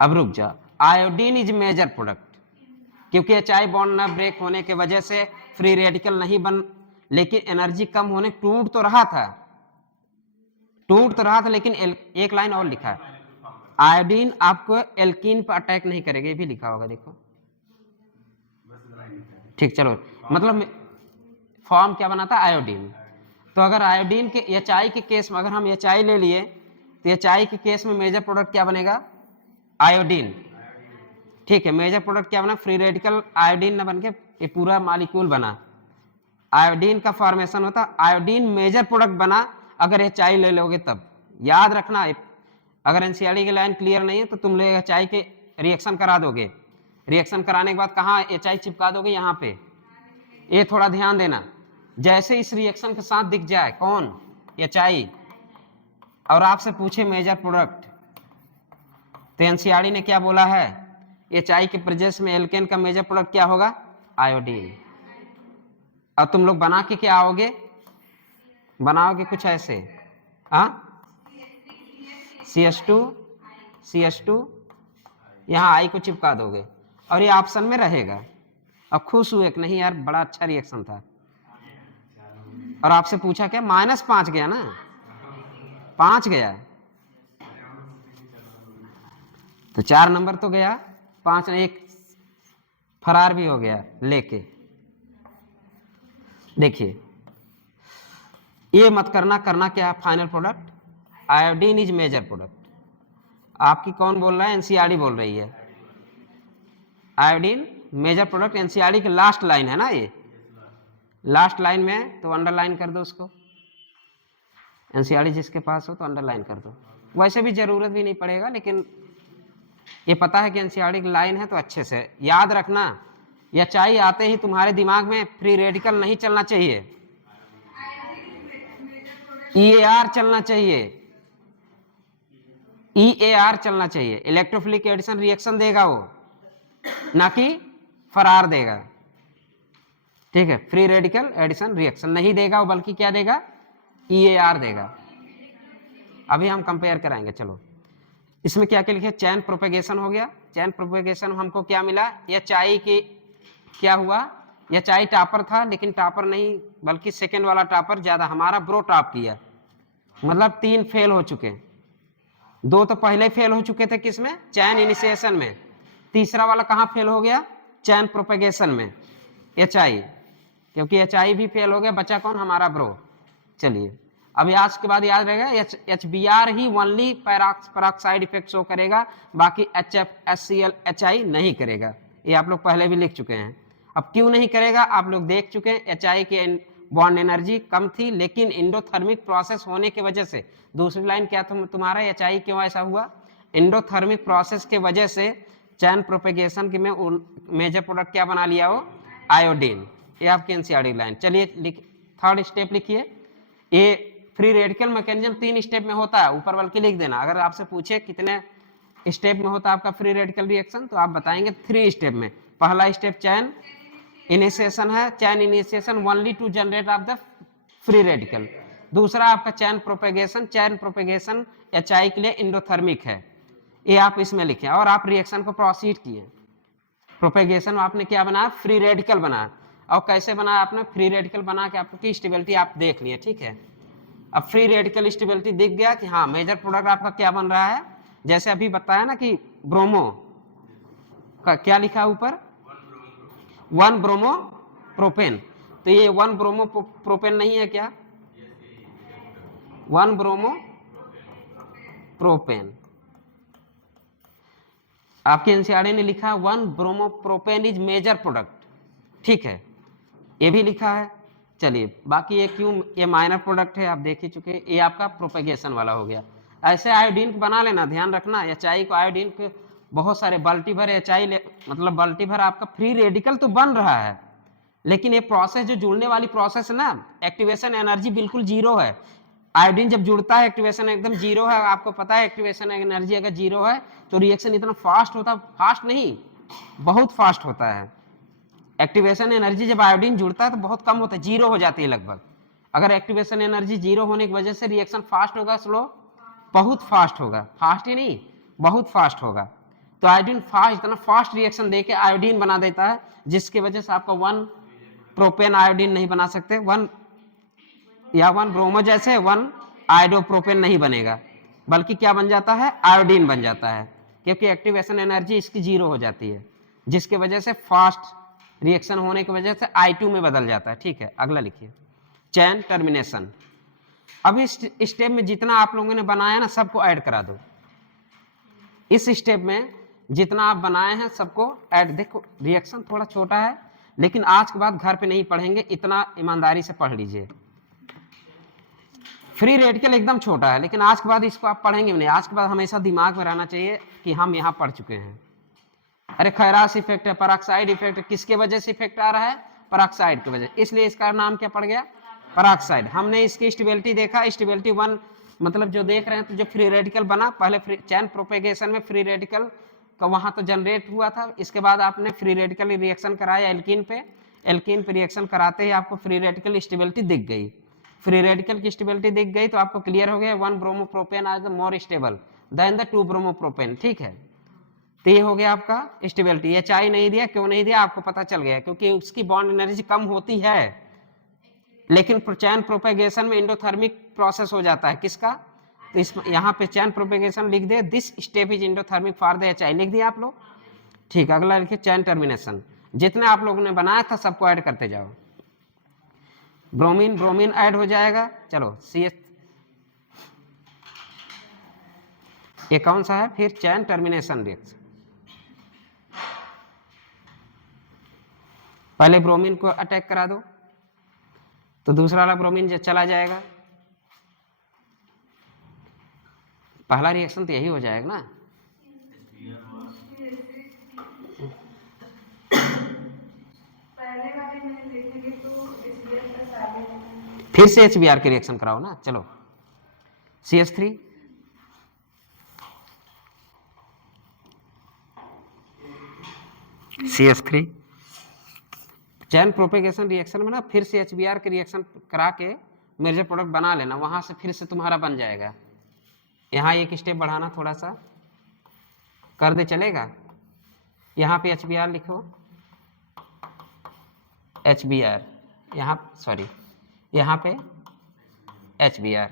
अब रुक जाओ। आयोडीन इज मेजर प्रोडक्ट, क्योंकि HI बॉन्ड ना ब्रेक होने के वजह से फ्री रेडिकल नहीं बन, लेकिन एनर्जी कम होने, टूट तो रहा था, लेकिन एक लाइन और लिखा है, आयोडीन आपको एल्कीन पर अटैक नहीं करेगा, ये भी लिखा होगा, देखो, ठीक। चलो, मतलब फॉर्म क्या बना था? आयोडीन। तो अगर आयोडीन के HI के केस में, अगर हम HI ले लिए तो HI के केस में मेजर प्रोडक्ट क्या बनेगा? आयोडीन, ठीक है। मेजर प्रोडक्ट क्या बना? फ्री रेडिकल आयोडीन न बन के ये पूरा मॉलिक्यूल बना, आयोडीन का फॉर्मेशन होता, आयोडीन मेजर प्रोडक्ट बना अगर HI ले लोगे तब। याद रखना, अगर एनसीआरटी की लाइन क्लियर नहीं है तो तुम लोग HI के रिएक्शन करा दोगे, रिएक्शन कराने के बाद कहाँ HI चिपका दोगे? यहाँ पे। ये थोड़ा ध्यान देना, जैसे इस रिएक्शन के साथ दिख जाए कौन? HI, और आपसे पूछे मेजर प्रोडक्ट, तो एनसीआरटी ने क्या बोला है? HI के प्रेजेंस में एल्केन का मेजर प्रोडक्ट क्या होगा? आयोडीन। अब तुम लोग बना के क्या आओगे? बनाओगे कुछ ऐसे, हाँ, CH2 यहाँ I को चिपका दोगे और ये ऑप्शन में रहेगा। अब खुश हुए कि नहीं यार बड़ा अच्छा रिएक्शन था, और आपसे पूछा क्या? -5 गया ना, 5 गया, तो 4 नंबर तो गया, 5 ने एक फरार भी हो गया लेके। देखिए, ये मत करना, करना क्या? Final product iodine is major product. आपकी कौन बोल रहा है? एनसीआरटी बोल रही है। आयोडीन मेजर प्रोडक्ट एनसीआरटी की लास्ट लाइन है ना, ये लास्ट लाइन में, तो अंडरलाइन कर दो उसको। एनसीआरटी जिसके पास हो तो अंडरलाइन कर दो, वैसे भी जरूरत भी नहीं पड़ेगा, लेकिन ये पता है कि एनसीआरटी की लाइन है तो अच्छे से याद रखना। HI आते ही तुम्हारे दिमाग में फ्री रेडिकल नहीं चलना चाहिए, EAR चलना चाहिए, EAR चलना चाहिए। इलेक्ट्रोफिलिक एडिशन रिएक्शन देगा वो, ना कि फरार देगा, ठीक है। फ्री रेडिकल एडिशन रिएक्शन नहीं देगा वो, बल्कि क्या देगा? EAR देगा। अभी हम कंपेयर कराएंगे। चलो, इसमें क्या क्या लिखे? चैन प्रोपेगेशन हो गया। चैन प्रोपेगेशन हमको क्या मिला? HI की क्या हुआ? HI टॉपर था, लेकिन टॉपर नहीं बल्कि सेकेंड वाला टॉपर ज्यादा, हमारा ब्रो टॉप किया, मतलब 3 फेल हो चुके, 2 तो पहले फेल हो चुके थे, किसमें? चैन इनिशिएशन में। तीसरा वाला कहाँ फेल हो गया? चैन प्रोपेगेशन में, HI। क्योंकि HI भी फेल हो गया, बचा कौन, हमारा ब्रो। चलिए अभी आज के बाद याद रहेगा HBr ही ओनली पेरोक्साइड इफेक्ट शो करेगा, बाकी HF, HCl, HI नहीं करेगा। ये आप लोग पहले भी लिख चुके हैं। अब क्यों नहीं करेगा आप लोग देख चुके हैं। HI की बॉन्ड एनर्जी कम थी, लेकिन इंडोथर्मिक प्रोसेस होने की वजह से, दूसरी लाइन क्या था तुम्हारा, HI क्यों ऐसा हुआ, इंडोथर्मिक प्रोसेस के वजह से चैन प्रोपेगेशन के में मेजर प्रोडक्ट क्या बना लिया हो, आयोडीन। ये आपकी एनसीईआरटी लाइन। चलिए थर्ड स्टेप लिखिए। ये फ्री रेडिकल मैकेनिज्म 3 स्टेप में होता है, ऊपर वाल के लिख देना। अगर आपसे पूछे कितने स्टेप में होता है आपका फ्री रेडिकल रिएक्शन, तो आप बताएंगे 3 स्टेप में। पहला स्टेप चैन इनिशिएशन है, chain initiation only to generate of the free radical. दूसरा आपका chain propagation, chain propagation HI के लिए इंडोथर्मिक है, ये आप इसमें लिखें। और आप रिएक्शन को प्रोसीड किए। प्रोपेगेशन आपने क्या बनाया, फ्री रेडिकल बनाया। और कैसे बनाया आपने, फ्री रेडिकल बना के आपकी स्टेबिलिटी आप देख लिए, ठीक है। अब फ्री रेडिकल स्टेबिलिटी दिख गया कि हाँ मेजर प्रोडक्ट आपका क्या बन रहा है, जैसे अभी बताया ना कि ब्रोमो का क्या लिखा ऊपर, 1 ब्रोमो प्रोपेन। तो ये 1 ब्रोमो प्रोपेन नहीं है क्या, 1 ब्रोमो प्रोपेन। आपके एनसीईआरटी ने लिखा 1 bromo propane is major product, ठीक है, ये भी लिखा है। चलिए बाकी ये क्यों, ये माइनर प्रोडक्ट है, आप देख ही चुके हैं। ये आपका प्रोपेगेशन वाला हो गया। ऐसे आयोडीन बना लेना, ध्यान रखना HI को, आयोडीन के बहुत सारे बाल्टी भर HI मतलब बाल्टी भर आपका फ्री रेडिकल तो बन रहा है, लेकिन ये प्रोसेस जो जुड़ने वाली प्रोसेस है ना, एक्टिवेशन एनर्जी बिल्कुल जीरो है। आयोडीन जब जुड़ता है एक्टिवेशन एकदम जीरो है। आपको पता है एक्टिवेशन एनर्जी अगर जीरो है तो रिएक्शन इतना फास्ट होता, फास्ट नहीं बहुत फास्ट होता है। एक्टिवेशन एनर्जी जब आयोडीन जुड़ता है तो बहुत कम होता है, जीरो हो जाती है लगभग। अगर एक्टिवेशन एनर्जी जीरो होने की वजह से रिएक्शन फास्ट होगा, स्लो, बहुत फास्ट होगा, फास्ट ही नहीं बहुत फास्ट होगा। तो आयोडीन फास्ट, इतना फास्ट रिएक्शन देके आयोडीन बना देता है, जिसकी वजह से आपका 1 प्रोपेन आयोडीन नहीं बना सकते, 1 ब्रोमो जैसे 1 आयोडोप्रोपेन नहीं बनेगा, बल्कि क्या बन जाता है, आयोडीन बन जाता है, क्योंकि एक्टिवेशन एनर्जी इसकी जीरो हो जाती है, जिसकी वजह से फास्ट रिएक्शन होने की वजह से I2 में बदल जाता है, ठीक है। अगला लिखिए चैन टर्मिनेशन। अब इस स्टेप में जितना आप लोगों ने बनाया ना सबको ऐड करा दो। इस स्टेप में जितना आप बनाए हैं सबको ऐड। देखो रिएक्शन थोड़ा छोटा है, लेकिन आज के बाद घर पे नहीं पढ़ेंगे, इतना ईमानदारी से पढ़ लीजिए। फ्री रेडिकल एकदम छोटा है, लेकिन आज के बाद इसको आप पढ़ेंगे नहीं। आज के बाद हमेशा दिमाग में रहना चाहिए कि हम यहाँ पढ़ चुके हैं। अरे खैरास इफेक्ट है, पेरोक्साइड इफेक्ट है, किसके वजह से इफेक्ट आ रहा है, पेरोक्साइड की वजह, इसलिए इसका नाम क्या पड़ गया, पेरोक्साइड। हमने इसकी स्टेबिलिटी देखा, स्टेबिलिटी 1 मतलब जो देख रहे हैं, तो जो फ्री रेडिकल बना, पहले चैन प्रोपेगेशन में फ्री रेडिकल का वहां तो जनरेट हुआ था, इसके बाद आपने फ्री रेडिकल रिएक्शन कराया एल्कीन पे, एल्कीन पे रिएक्शन कराते ही आपको फ्री रेडिकल स्टेबिलिटी दिख गई। फ्री रेडिकल की स्टेबिलिटी दिख गई तो आपको क्लियर हो गया 1 ब्रोमो प्रोपेन आज the more stable then the 2 bromo propane, ठीक है। तो ये हो गया आपका स्टेबिलिटी। HI नहीं दिया, क्यों नहीं दिया आपको पता चल गया, क्योंकि उसकी बॉन्ड एनर्जी कम होती है, लेकिन चैन प्रोपेगेशन में इंडोथर्मिक प्रोसेस हो जाता है किसका, तो इस यहाँ पे चैन प्रोपेगेशन लिख दे, this step is endothermic for the HI लिख दिया आप लोग, ठीक। अगला लिखिए चैन टर्मिनेशन। जितने आप लोगों ने बनाया था सबको ऐड करते जाओ। ब्रोमीन, ब्रोमीन ऐड हो जाएगा। चलो CH ये कौन सा है फिर, चैन टर्मिनेशन रिएक्शन। पहले ब्रोमीन को अटैक करा दो तो दूसरा वाला ब्रोमीन चला जाएगा। पहला रिएक्शन तो यही हो जाएगा ना, फिर से HBr के रिएक्शन कराओ ना। चलो CH3 CH3 चैन प्रोपेगेशन रिएक्शन में ना फिर से HBr के रिएक्शन करा के मेजर प्रोडक्ट बना लेना, वहां से फिर से तुम्हारा बन जाएगा। यहाँ एक स्टेप बढ़ाना, थोड़ा सा कर दे चलेगा। यहाँ पे HBr लिखो, HBr यहाँ, सॉरी यहाँ पे HBr।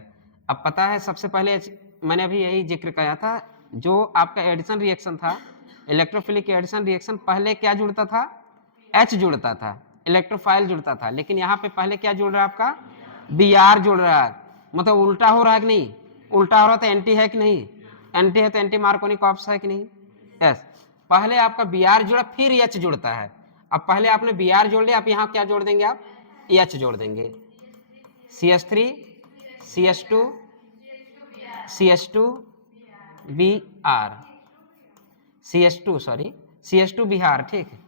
अब पता है सबसे पहले मैंने अभी यही जिक्र किया था, जो आपका एडिशन रिएक्शन था, इलेक्ट्रोफिलिक एडिशन रिएक्शन, पहले क्या जुड़ता था, H जुड़ता था। इलेक्ट्रोफाइल जुड़ता था, लेकिन यहाँ पे पहले क्या जुड़ रहा है आपका, Br जुड़ रहा है, मतलब उल्टा हो रहा है कि नहीं, उल्टा हो रहा तो एंटी है कि नहीं, एंटी है तो एंटी मार्कोनी कॉप्स है कि नहीं, यस। पहले आपका Br जुड़ा फिर H जुड़ता है, अब पहले आपने Br जोड़ लिया, अब यहाँ क्या जोड़ देंगे आप, H जोड़ देंगे, CH3 CH2 CH2 Br CH2 sorry CH2 Bihar, ठीक है,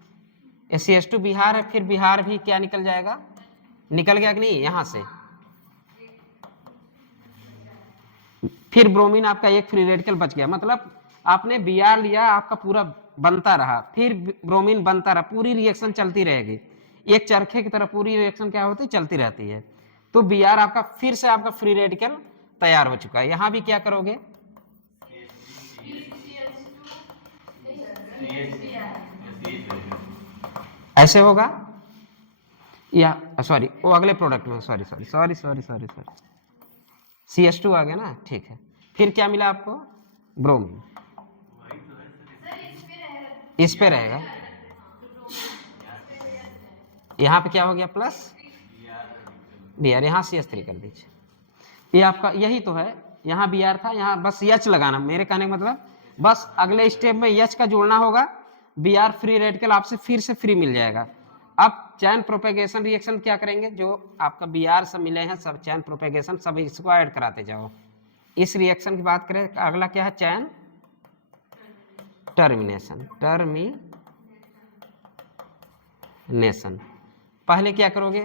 ये CH2 बिहार है, फिर बिहार भी क्या निकल जाएगा, निकल गया कि नहीं यहाँ से, फिर ब्रोमीन आपका एक फ्री रेडिकल बच गया, मतलब आपने Br लिया, आपका पूरा बनता रहा, फिर ब्रोमीन बनता रहा, पूरी रिएक्शन चलती रहेगी, एक चरखे की तरह पूरी रिएक्शन क्या होती है, चलती रहती है। तो Br आपका फिर से आपका फ्री रेडिकल तैयार हो चुका है। यहाँ भी क्या करोगे, ऐसे होगा या सॉरी वो अगले प्रोडक्ट में, sorry sorry sorry sorry sorry sorry CH2 आ गया ना, ठीक है, फिर क्या मिला आपको, ब्रोमीन, इस पे रहेगा, यहाँ पे क्या हो गया प्लस Br, यहाँ CH3 कर दीजिए, ये आपका यही तो है, यहाँ Br था, यहाँ बस H लगाना, मेरे कहने का मतलब बस अगले स्टेप में H का जोड़ना होगा, Br फ्री रेडिकल आपसे फिर से फ्री मिल जाएगा। अब चैन प्रोपेगेशन रिएक्शन क्या करेंगे, जो आपका Br सब मिले हैं सब चैन प्रोपेगेशन सब इसको ऐड कराते जाओ। इस रिएक्शन की बात करें, अगला क्या है, चैन टर्मिनेशन, टर्मिनेशन। पहले क्या करोगे,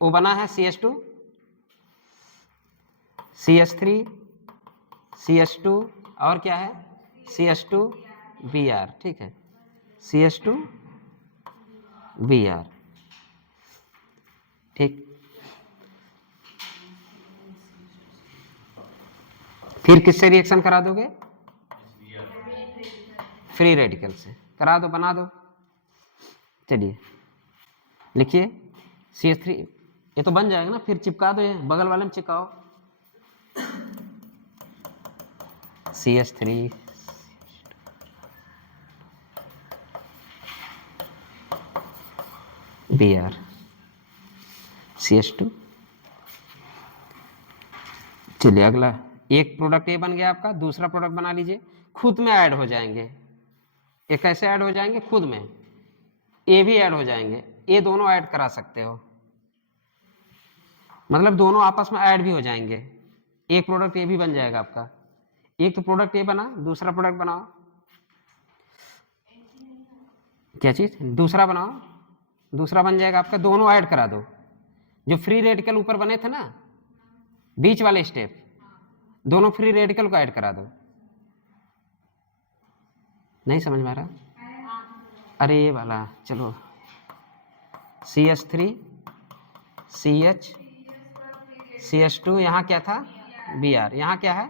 वो बना है CH2 CH3 CH2 और क्या है CH2 Br, ठीक है, CH2 Br, ठीक, फिर किससे रिएक्शन करा दोगे, फ्री रेडिकल से करा दो, बना दो, चलिए लिखिए CH3, ये तो बन जाएगा ना, फिर चिपका दो, ये बगल वाले में चिपकाओ, CH3 Br CH2, चलिए अगला, एक प्रोडक्ट ये बन गया आपका, दूसरा प्रोडक्ट बना लीजिए, खुद में ऐड हो जाएंगे, ये कैसे ऐड हो जाएंगे, खुद में, ये भी ऐड हो जाएंगे, ये दोनों ऐड करा सकते हो, मतलब दोनों आपस में ऐड भी हो जाएंगे, एक प्रोडक्ट ये भी बन जाएगा आपका, एक तो प्रोडक्ट ये बना, दूसरा प्रोडक्ट बनाओ, क्या चीज, दूसरा बनाओ, दूसरा बन जाएगा आपका, दोनों ऐड करा दो, जो फ्री रेडिकल ऊपर बने थे ना बीच वाले स्टेप, दोनों फ्री रेडिकल को ऐड करा दो, नहीं समझ में आ रहा, अरे ये वाला, चलो CH3 CH2, यहाँ क्या था Br, यहाँ क्या है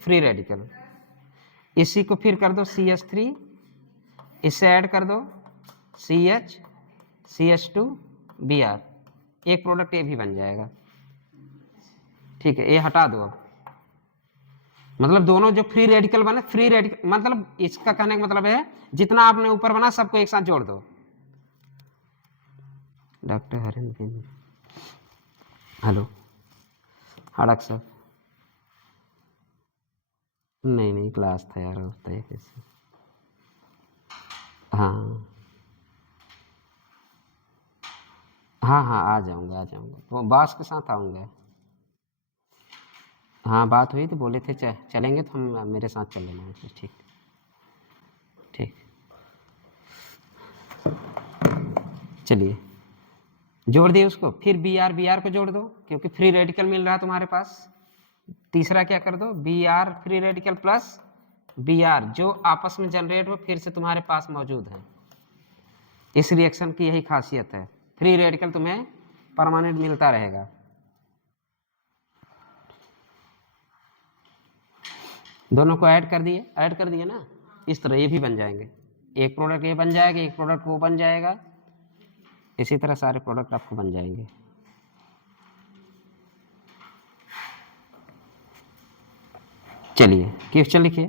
फ्री रेडिकल, इसी को फिर कर दो CH3, इससे ऐड कर दो CH2 Br, एक प्रोडक्ट ये भी बन जाएगा, ठीक है, ये हटा दो अब, मतलब दोनों जो फ्री रेडिकल बने, फ्री रेडिकल मतलब इसका कहने का मतलब है जितना आपने ऊपर बना सबको एक साथ जोड़ दो। डॉक्टर हरेंद्र, हेलो, हाँ डॉक्टर साहब, नहीं क्लास था यार, होता है कैसे, हाँ हाँ आ जाऊंगा, तो बॉस के साथ आऊँगा, हाँ बात हुई तो बोले थे चलेंगे, तो हम मेरे साथ चल लेना, ठीक ठीक, चलिए जोड़ दिए उसको, फिर Br को जोड़ दो, क्योंकि फ्री रेडिकल मिल रहा है तुम्हारे पास, तीसरा क्या कर दो, Br free radical plus Br जो आपस में जनरेट हो फिर से तुम्हारे पास मौजूद है, इस रिएक्शन की यही खासियत है, फ्री रेडिकल तुम्हें परमानेंट मिलता रहेगा। दोनों को ऐड कर दिए ना, इस तरह ये भी बन जाएंगे, एक प्रोडक्ट ये बन जाएगा, एक प्रोडक्ट वो बन जाएगा, इसी तरह सारे प्रोडक्ट आपको बन जाएंगे। चलिए क्वेश्चन लिखिए,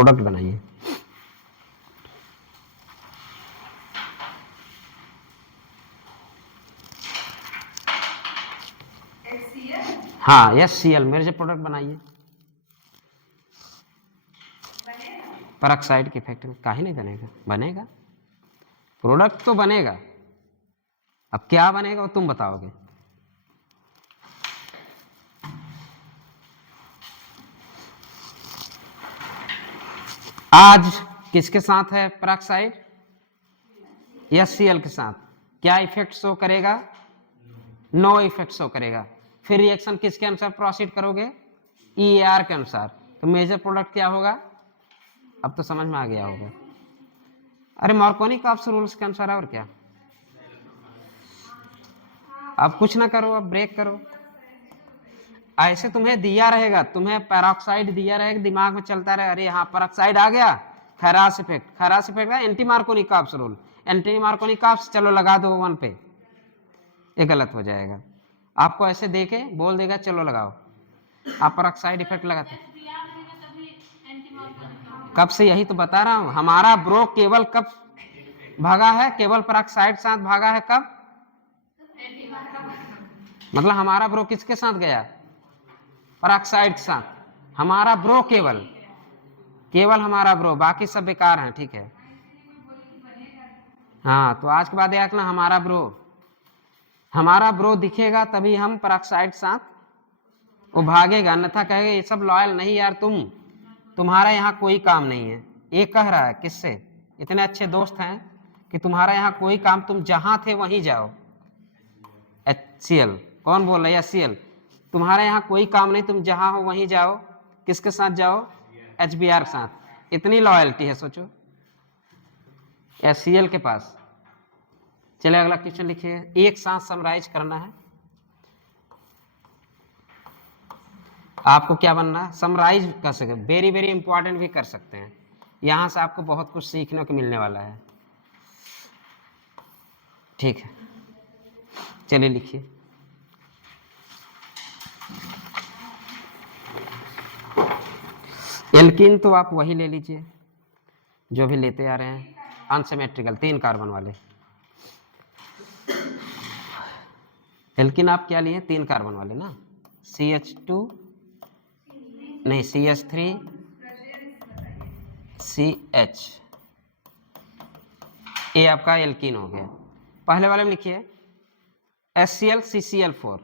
प्रोडक्ट बनाइए। हाँ HCl मेरे से प्रोडक्ट बनाइए। पेरोक्साइड के इफेक्ट में काहे नहीं बनेगा, बनेगा, प्रोडक्ट तो बनेगा। अब क्या बनेगा वो तुम बताओगे। आज किसके साथ है पेरोक्साइड? HCl के साथ। क्या इफेक्ट शो करेगा? नो इफेक्ट शो करेगा। फिर रिएक्शन किसके अनुसार प्रोसीड करोगे? EAR के अनुसार। तो मेजर प्रोडक्ट क्या होगा? अब तो समझ में आ गया होगा। अरे मार्कोनी-काप्स रूल्स के अनुसार, और क्या। अब कुछ ना करो, अब ब्रेक करो। ऐसे तुम्हें दिया रहेगा, तुम्हें पेरोक्साइड दिया रहेगा, दिमाग में चलता रहे, अरे हाँ पेरोक्साइड आ गया, खैरास इफेक्ट, खैरास इफेक्ट है एंटी मार्कोनी-काप्स रूल, एंटी मार्कोनी-काप्स चलो लगा दो 1 पे, ये गलत हो जाएगा। आपको ऐसे देके बोल देगा चलो लगाओ, आप पेरोक्साइड इफेक्ट लगाते। कब से यही तो बता रहा हूं, हमारा ब्रो केवल कब भागा है? केवल पेरोक्साइड साथ भागा है। कब? मतलब हमारा ब्रो किसके साथ गया? पेरोक्साइड के साथ। हमारा ब्रो केवल हमारा ब्रो, बाकी सब बेकार हैं। ठीक है, हाँ तो आज के बाद याद रखना, हमारा ब्रो दिखेगा तभी हम पेरोक्साइड साथ वो भागेगा, अन्यथा कहेगा ये सब लॉयल नहीं यार, तुम्हारा यहाँ कोई काम नहीं है। ये कह रहा है किससे? इतने अच्छे दोस्त हैं कि तुम्हारा यहाँ कोई काम, तुम जहां थे वहीं जाओ। HCl कौन बोल रहा है? HCl तुम्हारे यहाँ कोई काम नहीं, तुम जहां हो वहीं जाओ। किसके साथ जाओ? HBr के साथ। इतनी लॉयल्टी है, सोचो HCl के पास। चले अगला क्वेश्चन लिखिए, एक साथ समराइज करना है आपको। क्या बनना है? समराइज कर सकते, वेरी वेरी इंपॉर्टेंट भी कर सकते हैं। यहां से आपको बहुत कुछ सीखने को मिलने वाला है। ठीक है, चलिए लिखिए। एल्कीन तो आप वही ले लीजिए जो भी लेते आ रहे हैं, अनसिमेट्रिकल 3 कार्बन वाले। एल्कीन आप क्या लिए? 3 कार्बन वाले ना, CH2 नहीं CH3CH, ये आपका एल्कीन हो गया। पहले वाले में लिखिए HCl CCl4,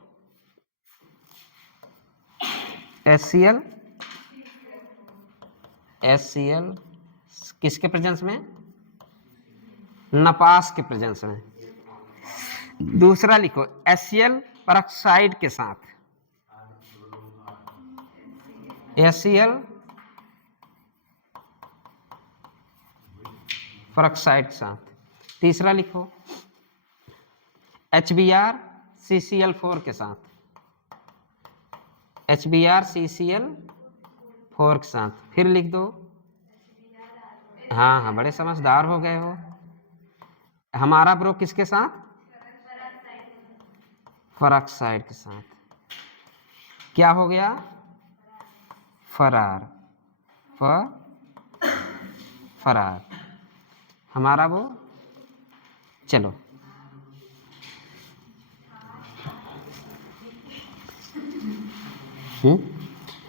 HCl किसके प्रेजेंस में? नपास के प्रेजेंस में। दूसरा लिखो HCl पेरोक्साइड के साथ, HCl पेरोक्साइड के साथ। तीसरा लिखो HBr CCl4 के साथ, HBr CCl4 के साथ। फिर लिख दो, हाँ हाँ बड़े समझदार हो गए हो। हमारा ब्रो किसके साथ? पेरोक्साइड के साथ। क्या हो गया? फरार, फरार हमारा वो। चलो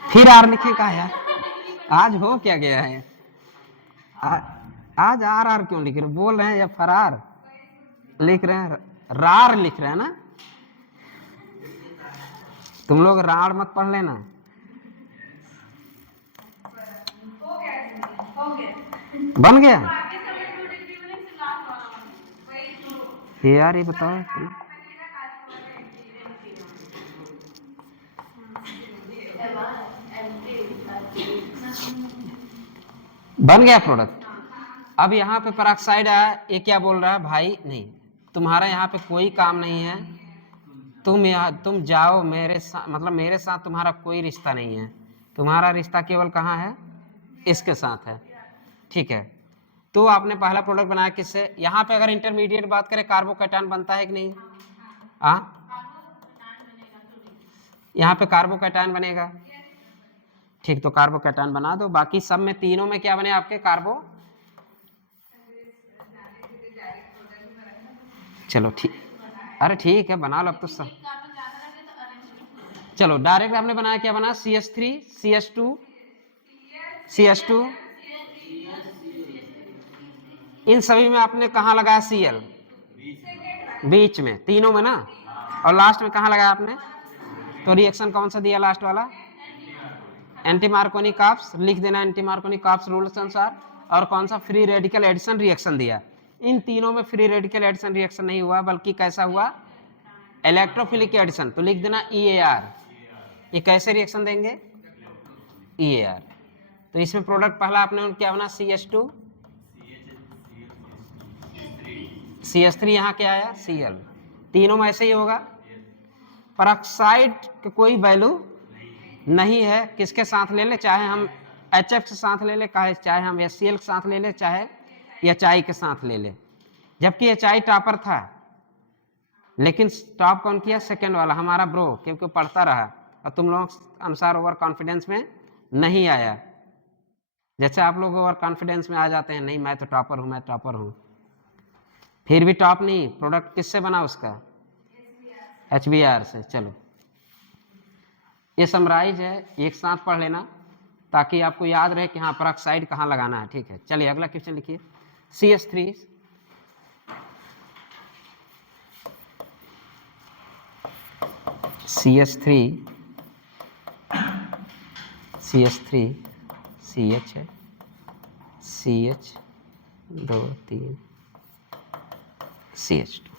फिर आर लिखेगा यार, आज हो क्या गया है? आज आर क्यों लिख रहे? बोल रहे हैं या फरार लिख रहे हैं? रार लिख रहे हैं ना तुम लोग, रार मत पढ़ लेना। बन गया यार, ये बताओ तुम। बन गया प्रोडक्ट। अब यहाँ पे पेरोक्साइड आया, ये क्या बोल रहा है? भाई नहीं, तुम्हारा यहाँ पे कोई काम नहीं है, तुम जाओ मेरे साथ, मतलब मेरे साथ तुम्हारा कोई रिश्ता नहीं है। तुम्हारा रिश्ता केवल कहाँ है? इसके साथ है। ठीक है, तो आपने पहला प्रोडक्ट बनाया किससे? यहाँ पे अगर इंटरमीडिएट बात करें, कार्बोकैटायन बनता है कि नहीं? यहाँ पे कार्बोकैटायन बनेगा। ठीक, तो कार्बोकैटायन बना दो। बाकी सब में, तीनों में क्या बने आपके कार्बो? चलो ठीक, अरे ठीक है बना लो अब तो सब। चलो डायरेक्ट आपने बनाया, क्या बना? CH3 CH2 CH2, इन सभी में आपने कहाँ लगाया? Cl, बीच में, तीनों में ना। और लास्ट में कहाँ लगाया आपने? तो रिएक्शन कौन सा दिया लास्ट वाला? एंटी मार्कोनी काप्स, लिख देना एंटी मार्कोनी काप्स रूल्स अनुसार। और कौन सा? फ्री रेडिकल एडिशन रिएक्शन दिया। इन तीनों में फ्री रेडिकल एडिशन रिएक्शन नहीं हुआ, बल्कि कैसा हुआ? Electrophilic addition. तो लिख देना EAR। ये कैसे रिएक्शन देंगे? EAR। तो इसमें प्रोडक्ट पहला आपने क्या बना? CH2 CH3, यहाँ क्या आया? Cl। तीनों में ऐसे ही होगा। परऑक्साइड का कोई वैल्यू नहीं है, किसके साथ ले ले? चाहे हम HF के साथ ले ले, चाहे हम HCl के साथ ले ले, चाहे HI के साथ ले ले। जबकि HI टॉपर था, लेकिन टॉप कौन किया? सेकंड वाला, हमारा ब्रो, क्योंकि पढ़ता रहा और तुम लोगों के अनुसार ओवर कॉन्फिडेंस में नहीं आया। जैसे आप लोग ओवर कॉन्फिडेंस में आ जाते हैं, नहीं मैं तो टॉपर हूँ, मैं टॉपर हूँ, फिर भी टॉप नहीं। प्रोडक्ट किससे बना उसका? HBr से। चलो ये समराइज है, एक साथ पढ़ लेना ताकि आपको याद रहे कि हाँ परऑक्साइड कहाँ लगाना है। ठीक है, चलिए अगला क्वेश्चन लिखिए। CH3 CH3 CH है, CH 2 3 CH2।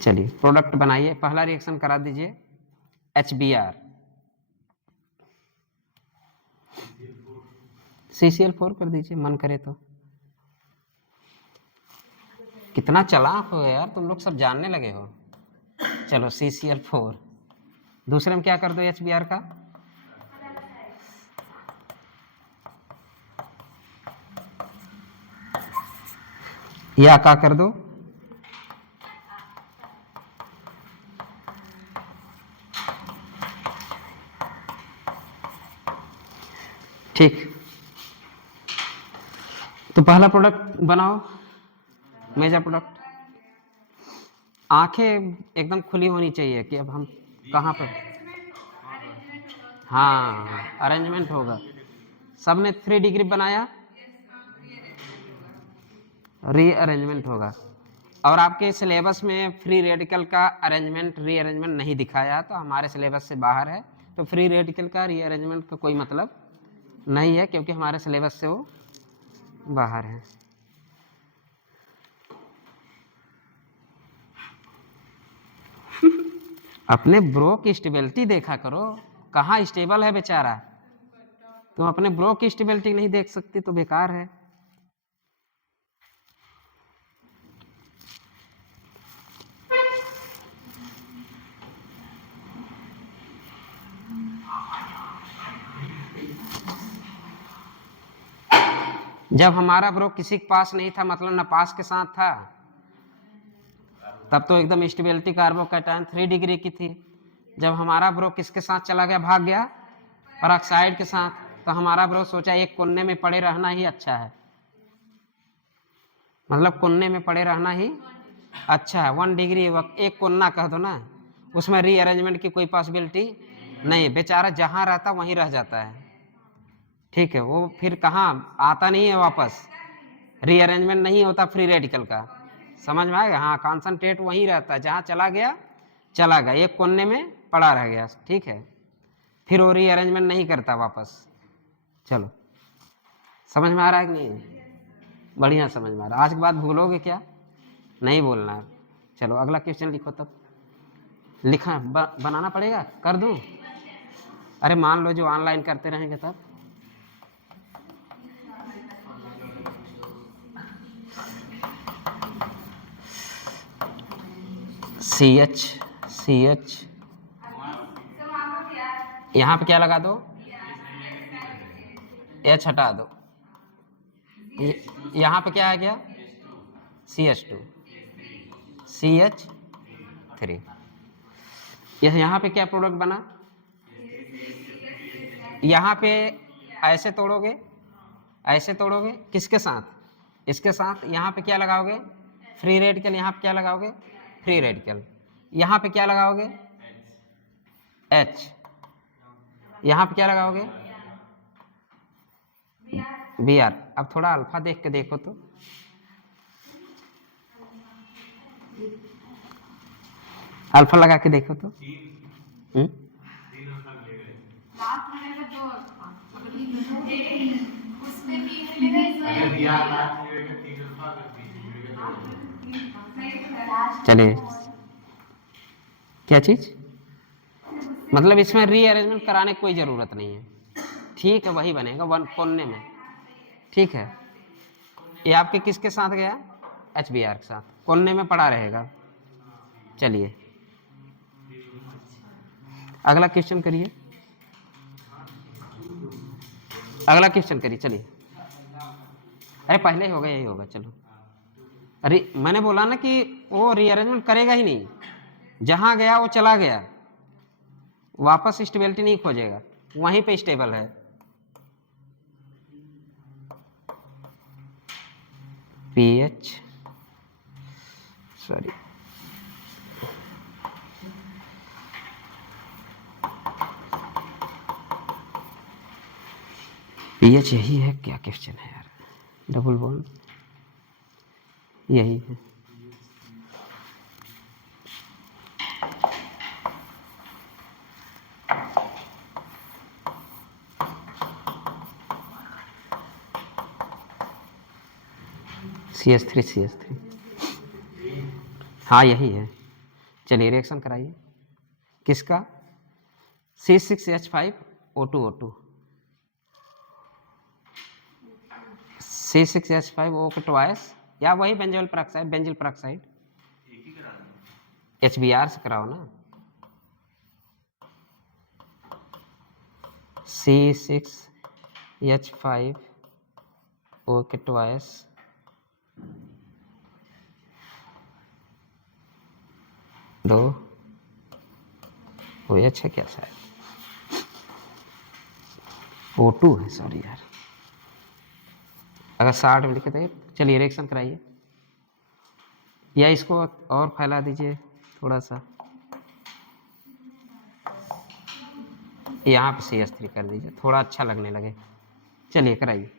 चलिए प्रोडक्ट बनाइए, पहला रिएक्शन करा दीजिए HBr CCl4 कर दीजिए, मन करे तो। कितना चालाक हो यार तुम लोग, सब जानने लगे हो। चलो CCl4, दूसरे में क्या कर दो HBr का? या क्या कर दो? ठीक, तो पहला प्रोडक्ट बनाओ, मेजर प्रोडक्ट। आंखें एकदम खुली होनी चाहिए कि अब हम कहाँ पर। हाँ अरेंजमेंट होगा। सबने 3 डिग्री बनाया, रीअरेंजमेंट होगा। और आपके सिलेबस में फ्री रेडिकल का अरेंजमेंट रीअरेंजमेंट नहीं दिखाया, तो हमारे सिलेबस से बाहर है। तो फ्री रेडिकल का रीअरेंजमेंट का कोई मतलब नहीं है, क्योंकि हमारे सिलेबस से वो बाहर है। अपने ब्रो की स्टेबिलिटी देखा करो, कहाँ स्टेबल है बेचारा। तुम अपने ब्रो की स्टेबिलिटी नहीं देख सकती तो बेकार है। जब हमारा ब्रो किसी के पास नहीं था, मतलब ना पास के साथ था, तब तो एकदम स्टेबिलिटी कार्बोकैटायन 3 डिग्री की थी। जब हमारा ब्रो किसके साथ चला गया, भाग गया परऑक्साइड के साथ, तो हमारा ब्रो सोचा एक कोने में पड़े रहना ही अच्छा है, मतलब कोने में पड़े रहना ही अच्छा है। 1 डिग्री एक कोना कह दो ना, उसमें रीअरेंजमेंट की कोई पॉसिबिलिटी नहीं, बेचारा जहाँ रहता वहीं रह जाता है। ठीक है, वो फिर कहाँ आता नहीं है वापस, रीअरेंजमेंट नहीं होता फ्री रेडिकल का, समझ में आएगा? हाँ कॉन्सनट्रेट वहीं रहता है, जहाँ चला गया चला गया, एक कोने में पड़ा रह गया। ठीक है, फिर वो रीअरेंजमेंट नहीं करता वापस। चलो समझ में आ रहा है कि नहीं? बढ़िया समझ में आ रहा है। आज के बाद भूलोगे क्या? नहीं बोलना है। चलो अगला क्वेश्चन लिखो। तब लिखा बनाना पड़ेगा, कर दूं? अरे मान लो जो ऑनलाइन करते रहेंगे तब। CH यहाँ पे क्या लगा दो? H हटा दो। यहाँ पे क्या आ गया? CH2। CH3। यहाँ पे क्या प्रोडक्ट बना, यहाँ पे ऐसे तोड़ोगे, ऐसे तोड़ोगे, किसके साथ, इसके साथ, यहाँ पे क्या लगाओगे, फ्री रेडिकल, यहाँ पे क्या लगाओगे, फ्री रेडिकल, यहाँ पे क्या लगाओगे, H, यहाँ पे क्या लगाओगे, Br। अब थोड़ा अल्फा देख के देखो तो, अल्फा लगा के देखो तो, चलिए, क्या चीज, मतलब इसमें रीअरेंजमेंट कराने की कोई ज़रूरत नहीं है, ठीक है, वही बनेगा वन कोने में, ठीक है। ये आपके किसके साथ गया, HBr के साथ, कोने में पड़ा रहेगा। चलिए अगला क्वेश्चन करिए, अगला क्वेश्चन करिए, चलिए। अरे पहले होगा, यही होगा, चलो। अरे मैंने बोला ना कि वो रीअरेंजमेंट करेगा ही नहीं, जहां गया वो चला गया, वापस स्टेबिलिटी नहीं खोजेगा, वहीं पे स्टेबल है। pH, सॉरी, pH यही है, क्या क्वेश्चन है यार, डबल बॉन्ड यही है। CH3 हाँ यही है। चलिए रिएक्शन कराइए, किसका, C6H5O2O2, C6H5O के ट्वाइस, या वही benzoyl peroxide, benzyl peroxide, HBr से कराओ ना। C6H5O के ट्वाइस, दो OH है क्या, शायद O2 है, सॉरी यार, अगर 60 में लिखे थे। चलिए रिएक्शन कराइए, या इसको और फैला दीजिए थोड़ा सा, यहाँ पे CH3 कर दीजिए, थोड़ा अच्छा लगने लगे। चलिए कराइए,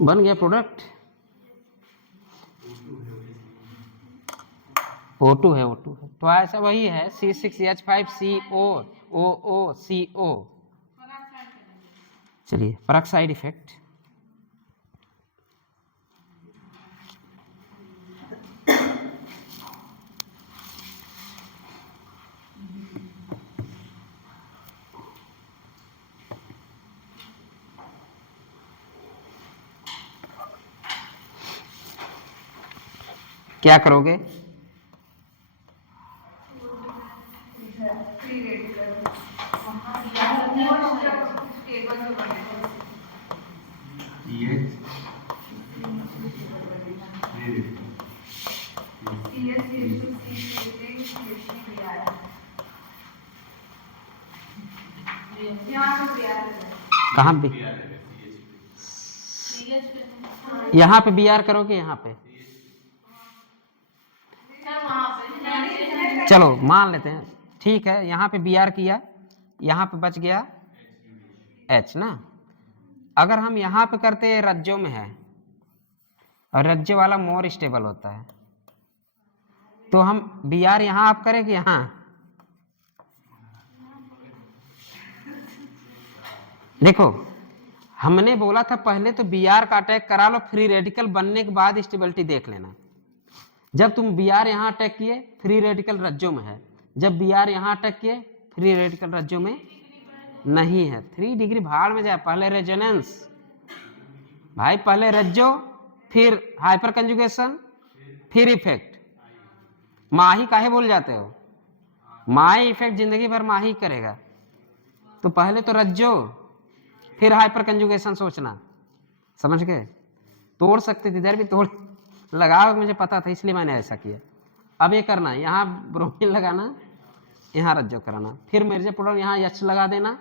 बन गया प्रोडक्ट, O2 है, O2 है, तो ऐसा वही है, C6H5COOCO। चलिए पेरोक्साइड इफेक्ट, क्या करोगे, कहाँ भी, यहाँ पे Br करोगे, यहाँ पे, चलो मान लेते हैं, ठीक है, यहाँ पे Br किया, यहाँ पे बच गया H ना। अगर हम यहाँ पे करते, रज्जों में है और रज्जो वाला मोर स्टेबल होता है, तो हम Br यहाँ आप करें कि यहाँ, देखो हमने बोला था पहले तो Br का अटैक करा लो, फ्री रेडिकल बनने के बाद स्टेबिलिटी देख लेना। जब तुम Br यहाँ अटैक किए, फ्री रेडिकल रज्जों में है, जब Br यहाँ अटैक किए, फ्री रेडिकल रज्जों में नहीं है। 3 डिग्री भाड़ में जाए, पहले रेजोनेंस भाई, पहले रज्जो, फिर हाइपर कंजुगेशन, फिर इफेक्ट। माही काहे बोल जाते हो, माही इफेक्ट जिंदगी भर माही करेगा, तो पहले तो रज्जो फिर हाइपर कंजुगेशन सोचना, समझ गए। तोड़ सकते थे, इधर भी तोड़, लगाओ, मुझे पता था इसलिए मैंने ऐसा किया। अब ये करना, यहाँ ब्रोमीन लगाना, यहाँ रज्जो कराना, फिर मेरे प्रोडक्ट यहाँ H लगा देना।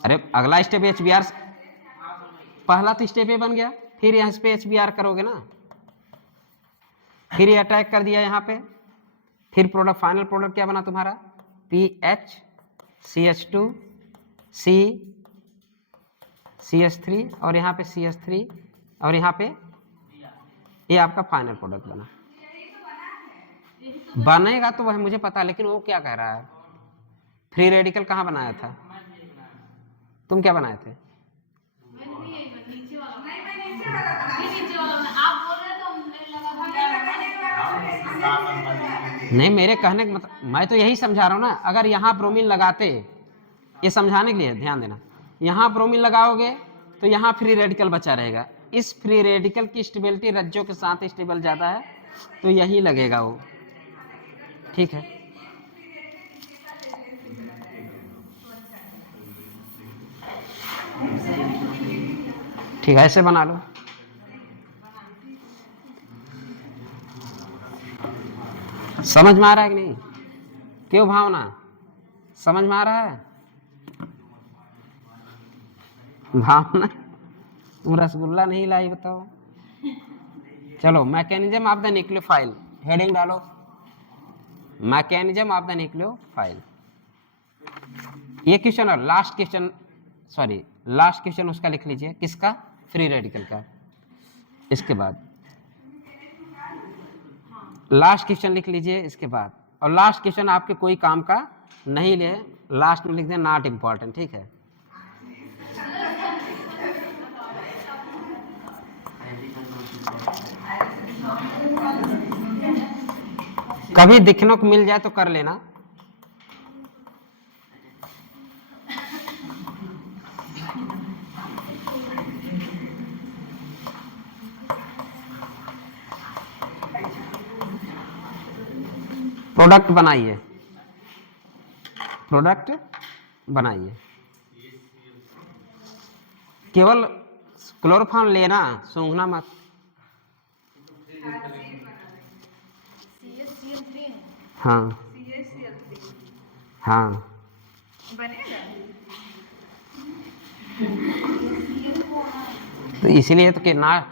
अरे अगला स्टेप HBr, पहला तो स्टेप ये बन गया, फिर यहाँ पे HBr करोगे ना, फिर ये अटैक कर दिया यहाँ पे, फिर प्रोडक्ट, फाइनल प्रोडक्ट क्या बना तुम्हारा, PH CH2 C CH3 और यहाँ पे CH3 और यहाँ पे ये आपका फाइनल प्रोडक्ट बना। बनेगा तो वह मुझे पता, लेकिन वो क्या कह रहा है, फ्री रेडिकल कहाँ बनाया था, तुम क्या बनाए थे? नहीं, मेरे कहने का मतलब मैं तो यही समझा रहा हूँ ना, अगर यहाँ ब्रोमीन लगाते, ये समझाने के लिए ध्यान देना, यहाँ ब्रोमीन लगाओगे तो यहाँ फ्री रेडिकल बचा रहेगा। इस फ्री रेडिकल की स्टेबिलिटी रज्जों के साथ स्टेबल ज़्यादा है, तो यही लगेगा वो, ठीक है। ठीक है, ऐसे बना लो। समझ में आ रहा है कि नहीं? क्यों भावना, समझ में आ रहा है? भावना तुम रसगुल्ला नहीं लाई, बताओ। चलो, mechanism of the nucleophile, heading डालो, मैकेनिज्म ऑफ द न्यूक्लियोफाइल। ये क्वेश्चन और last question, sorry last question उसका लिख लीजिए, किसका, फ्री रेडिकल का। इसके बाद लास्ट क्वेश्चन लिख लीजिए इसके बाद, और लास्ट क्वेश्चन आपके कोई काम का नहीं ले, लास्ट में लिख दें नॉट इम्पॉर्टेंट, ठीक है। कभी दिखने को मिल जाए तो कर लेना। प्रोडक्ट बनाइए, प्रोडक्ट बनाइए, केवल क्लोरोफॉर्म लेना, सूंघना मत। हाँ हाँ, तो इसीलिए तो कि ना,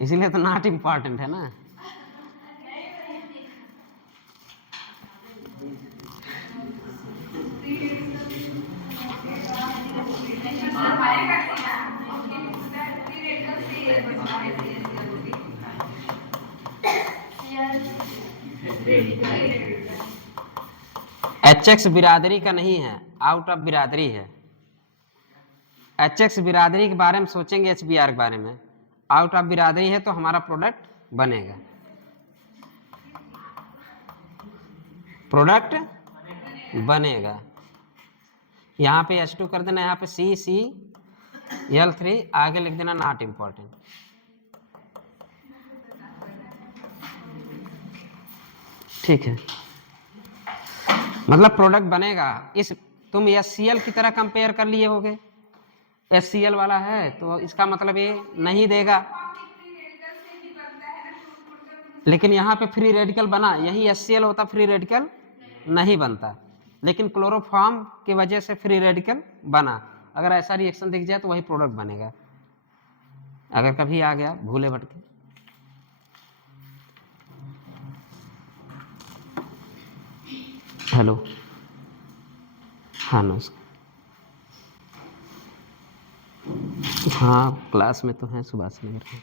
इसीलिए तो नॉट इम्पॉर्टेंट है ना। HX बिरादरी का नहीं है, आउट ऑफ बिरादरी है। HX बिरादरी के बारे में सोचेंगे, HBr के बारे में, आउट ऑफ बिरादरी है तो हमारा प्रोडक्ट बनेगा, प्रोडक्ट बनेगा। यहाँ पे H2 कर देना, यहाँ पे CCl3, आगे लिख देना नॉट इम्पॉर्टेंट। ठीक है, मतलब प्रोडक्ट बनेगा। इस तुम HCl की तरह कंपेयर कर लिए होगे, HCl वाला है तो इसका मतलब ये नहीं देगा, लेकिन यहाँ पे फ्री रेडिकल बना, यही HCl होता फ्री रेडिकल नहीं बनता, लेकिन क्लोरोफॉर्म की वजह से फ्री रेडिकल बना। अगर ऐसा रिएक्शन दिख जाए तो वही प्रोडक्ट बनेगा, अगर कभी आ गया भूले भटके। हेलो, हाँ नमस्कार, हाँ क्लास में तो हैं, सुभाष नगर में।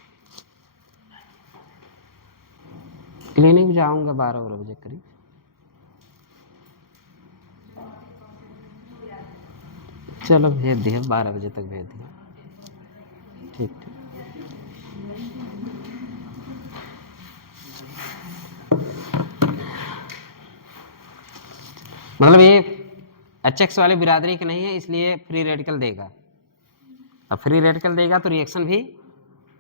क्लिनिक जाऊंगा 12 बजे करीब। चलो भेज दिया, 12 बजे तक भेज दिया, ठीक ठीक। मतलब ये HX वाले बिरादरी के नहीं है, इसलिए फ्री रेडिकल देगा, अब फ्री रेडिकल देगा तो रिएक्शन भी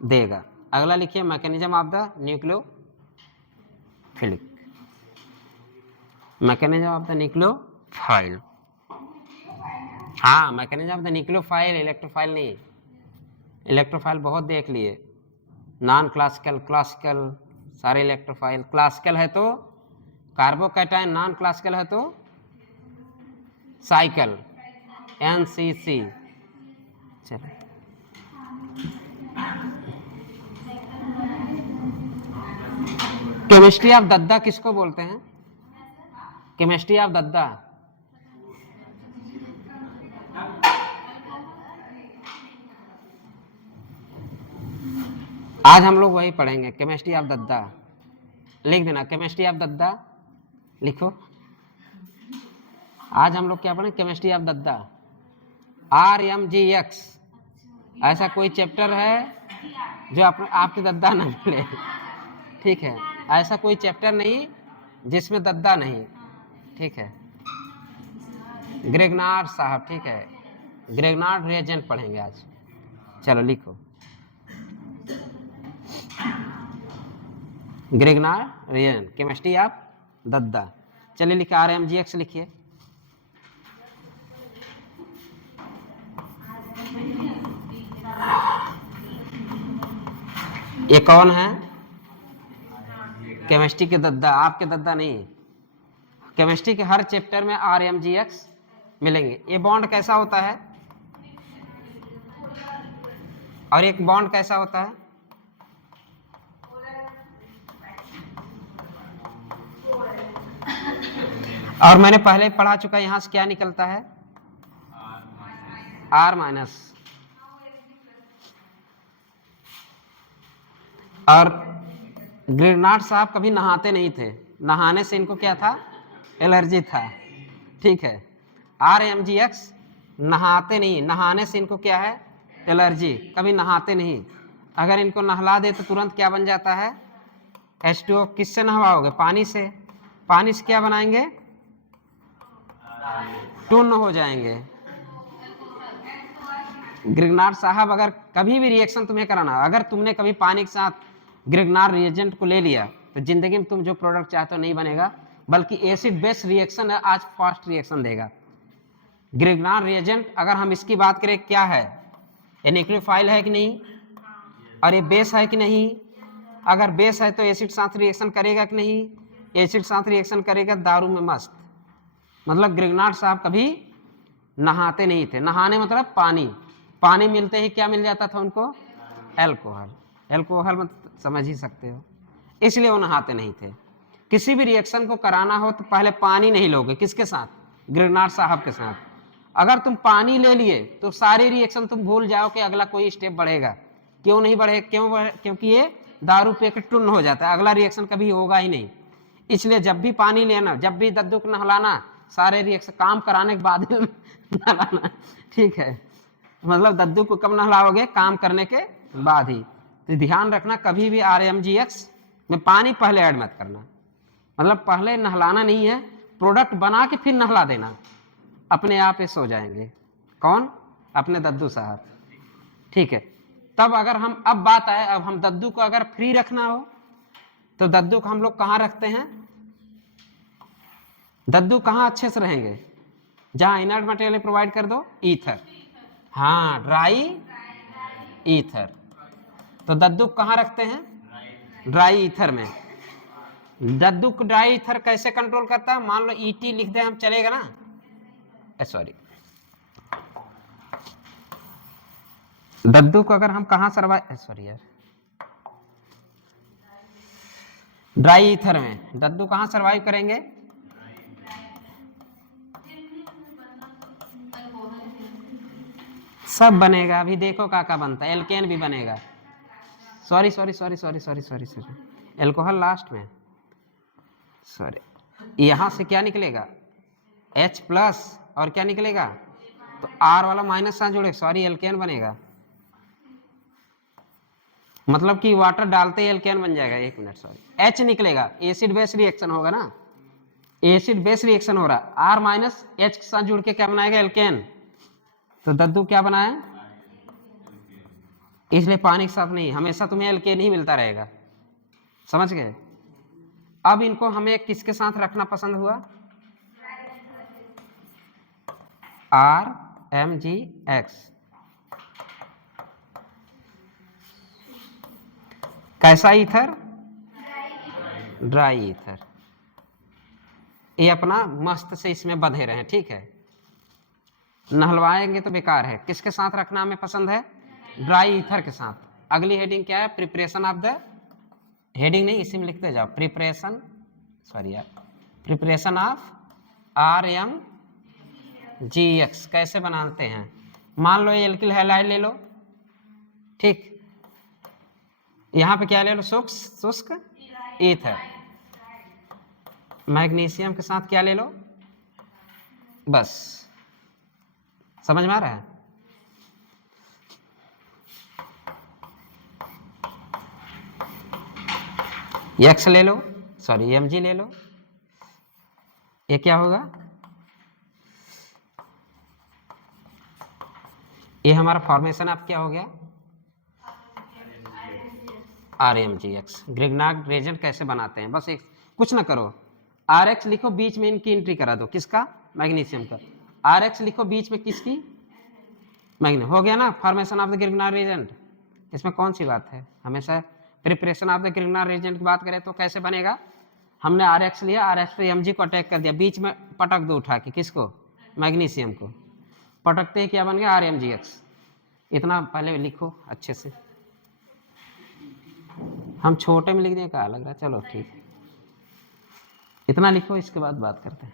देगा। अगला लिखिए, mechanism of the nucleophilic, mechanism of the nucleophile. हाँ, mechanism of the nucleophile, electrophile नहीं। इलेक्ट्रोफाइल बहुत देख लिए, नॉन क्लासिकल, क्लासिकल, सारे इलेक्ट्रोफाइल। क्लासिकल है तो कार्बोकैटायन, नॉन क्लासिकल है तो साइकिल, NCC। चलो, केमिस्ट्री ऑफ दद्दा किसको बोलते हैं? केमिस्ट्री ऑफ दद्दा, आज हम लोग वही पढ़ेंगे, केमिस्ट्री ऑफ दद्दा। लिख देना केमिस्ट्री ऑफ दद्दा, लिखो। आज हम लोग क्या पढ़ें? Chemistry of Dadda. RMGX ऐसा कोई चैप्टर है जो आपके दद्दा ना मिले, ठीक है? ऐसा कोई चैप्टर नहीं जिसमें दद्दा नहीं, ठीक है? ग्रेगनार्ड साहब, ठीक है, ग्रेगनार्ड रिएजेंट पढ़ेंगे आज। चलो लिखो, ग्रेगनार्ड रिएजेंट, केमिस्ट्री ऑफ दद्दा। चलिए लिखिए, RMGX लिखिए। ये कौन है? केमिस्ट्री के दद्दा, आपके दद्दा नहीं। केमिस्ट्री के हर चैप्टर में RMGX मिलेंगे। ये बॉन्ड कैसा होता है और एक बॉन्ड कैसा होता है? और मैंने पहले पढ़ा चुका, यहां से क्या निकलता है? R-। और ग्रेगनार्ड साहब कभी नहाते नहीं थे, नहाने से इनको क्या था? एलर्जी था, ठीक है? RMGX नहाते नहीं, नहाने से इनको क्या है? एलर्जी, कभी नहाते नहीं। अगर इनको नहला दे तो तुरंत क्या बन जाता है? H2O। किससे नहवाओगे? पानी से। पानी से क्या बनाएंगे? टून हो जाएंगे। ग्रेगनार्ड साहब, अगर कभी भी रिएक्शन तुम्हें कराना, अगर तुमने कभी पानी के साथ ग्रेगनार्ड रिएजेंट को ले लिया तो जिंदगी में तुम जो प्रोडक्ट चाहते हो नहीं बनेगा, बल्कि एसिड बेस रिएक्शन है, आज फास्ट रिएक्शन देगा। ग्रेगनार्ड रिएजेंट, अगर हम इसकी बात करें, क्या है? ये न्यूक्लियोफाइल है कि नहीं? और ये बेस है कि नहीं? अगर बेस है तो एसिड साथ रिएक्शन करेगा कि नहीं? एसिड साथ रिएक्शन करेगा, दारू में मस्त। मतलब ग्रेगनार्ड साहब कभी नहाते नहीं थे। नहाने मतलब पानी, पानी मिलते ही क्या मिल जाता था उनको? एल्कोहल। एल्कोहल मतलब समझ ही सकते हो, इसलिए वो नहाते नहीं थे। किसी भी रिएक्शन को कराना हो तो पहले पानी नहीं लोगे, किसके साथ? ग्रेगनार्ड साहब के साथ। अगर तुम पानी ले लिए तो सारी रिएक्शन तुम भूल जाओ कि अगला कोई स्टेप बढ़ेगा। क्यों नहीं बढ़े? क्योंकि ये दारू पे के टुन्न हो जाता है, अगला रिएक्शन कभी होगा ही नहीं। इसलिए जब भी पानी लेना, जब भी दद्दू को नहलाना, सारे रिएक्शन काम कराने के बाद नहलाना, ठीक है? मतलब दद्दू को कब नहलाओगे? काम करने के बाद ही। तो ध्यान रखना, कभी भी RMGX में पानी पहले ऐड मत करना। मतलब पहले नहलाना नहीं है, प्रोडक्ट बना के फिर नहला देना, अपने आप ही सो जाएंगे। कौन? अपने दद्दू साहब, ठीक है? तब अगर हम, अब बात आए, अब हम दद्दू को अगर फ्री रखना हो तो दद्दू को हम लोग कहाँ रखते हैं? दद्दू कहाँ अच्छे से रहेंगे? जहां इनर्ट मटेरियल प्रोवाइड कर दो, ईथर। हाँ, ड्राई ईथर। तो दद्दू कहाँ रखते हैं? ड्राई ईथर में। दद्दू को ड्राई ईथर कैसे कंट्रोल करता है? मान लो ET लिख दे हम, चलेगा ना? सॉरी, दद्दू को अगर हम कहाँ सर्वाइव, सॉरी यार, ड्राई ईथर में दद्दू कहाँ सर्वाइव करेंगे? सब बनेगा, अभी देखो का बनता है, एल्केन भी बनेगा। Sorry sorry sorry sorry sorry sorry sorry, alcohol last में, सॉरी। यहां से क्या निकलेगा? H+ और क्या निकलेगा? तो R वाला माइनस साइन जोड़े, सॉरी, एल्केन बनेगा। मतलब कि वाटर डालते ही एल्केन बन जाएगा। एक मिनट, सॉरी, H निकलेगा, एसिड बेस रिएक्शन होगा ना, एसिड बेस रिएक्शन हो रहा, R- H के साथ जुड़ के क्या बनाएगा? एल्केन। तो दद्दू क्या बनाए? इसलिए पानी के साथ नहीं, हमेशा तुम्हें एल्केन ही मिलता रहेगा, समझ गए? अब इनको हमें किसके साथ रखना पसंद हुआ? RMGX। कैसा ईथर? Dry ether. ये अपना मस्त से इसमें बंधे रहे, ठीक है। नहलवाएंगे तो बेकार है। किसके साथ रखना हमें पसंद है? ड्राई ईथर के साथ। अगली हेडिंग क्या है? प्रिपरेशन ऑफ द, हेडिंग नहीं इसी में लिखते जाओ, प्रिपरेशन, सॉरी यार, प्रिपरेशन ऑफ RMGX कैसे बनाते हैं। मान लो ये एल्किल हैलाइड ले लो, ठीक, यहां पे क्या ले लो? शुष्क ईथर। मैग्नीशियम के साथ क्या ले लो? बस, समझ में आ रहा है? X ले लो, सॉरी Mg ले लो। ये क्या होगा? ये हमारा फॉर्मेशन आप क्या हो गया? RMGX। ग्रिग्नार्ड रिएजेंट कैसे बनाते हैं? बस एक कुछ ना करो, RX लिखो, बीच में इनकी एंट्री करा दो। किसका? मैग्नीशियम का। RX लिखो बीच में, किसकी? मैग्नीशियम। हो गया ना formation of the Grignard reagent. इसमें कौन सी बात है? हमेशा preparation of the Grignard reagent की बात करें तो कैसे बनेगा? हमने RX लिया, RX पे Mg को अटैक कर दिया, बीच में पटक दो उठा के, किसको? मैग्नीशियम को। पटकते ही क्या बन गया? RMGX। इतना पहले लिखो अच्छे से। हम छोटे में लिख दें, क्या लग रहा है? चलो ठीक है, इतना लिखो, इसके बाद बात करते हैं।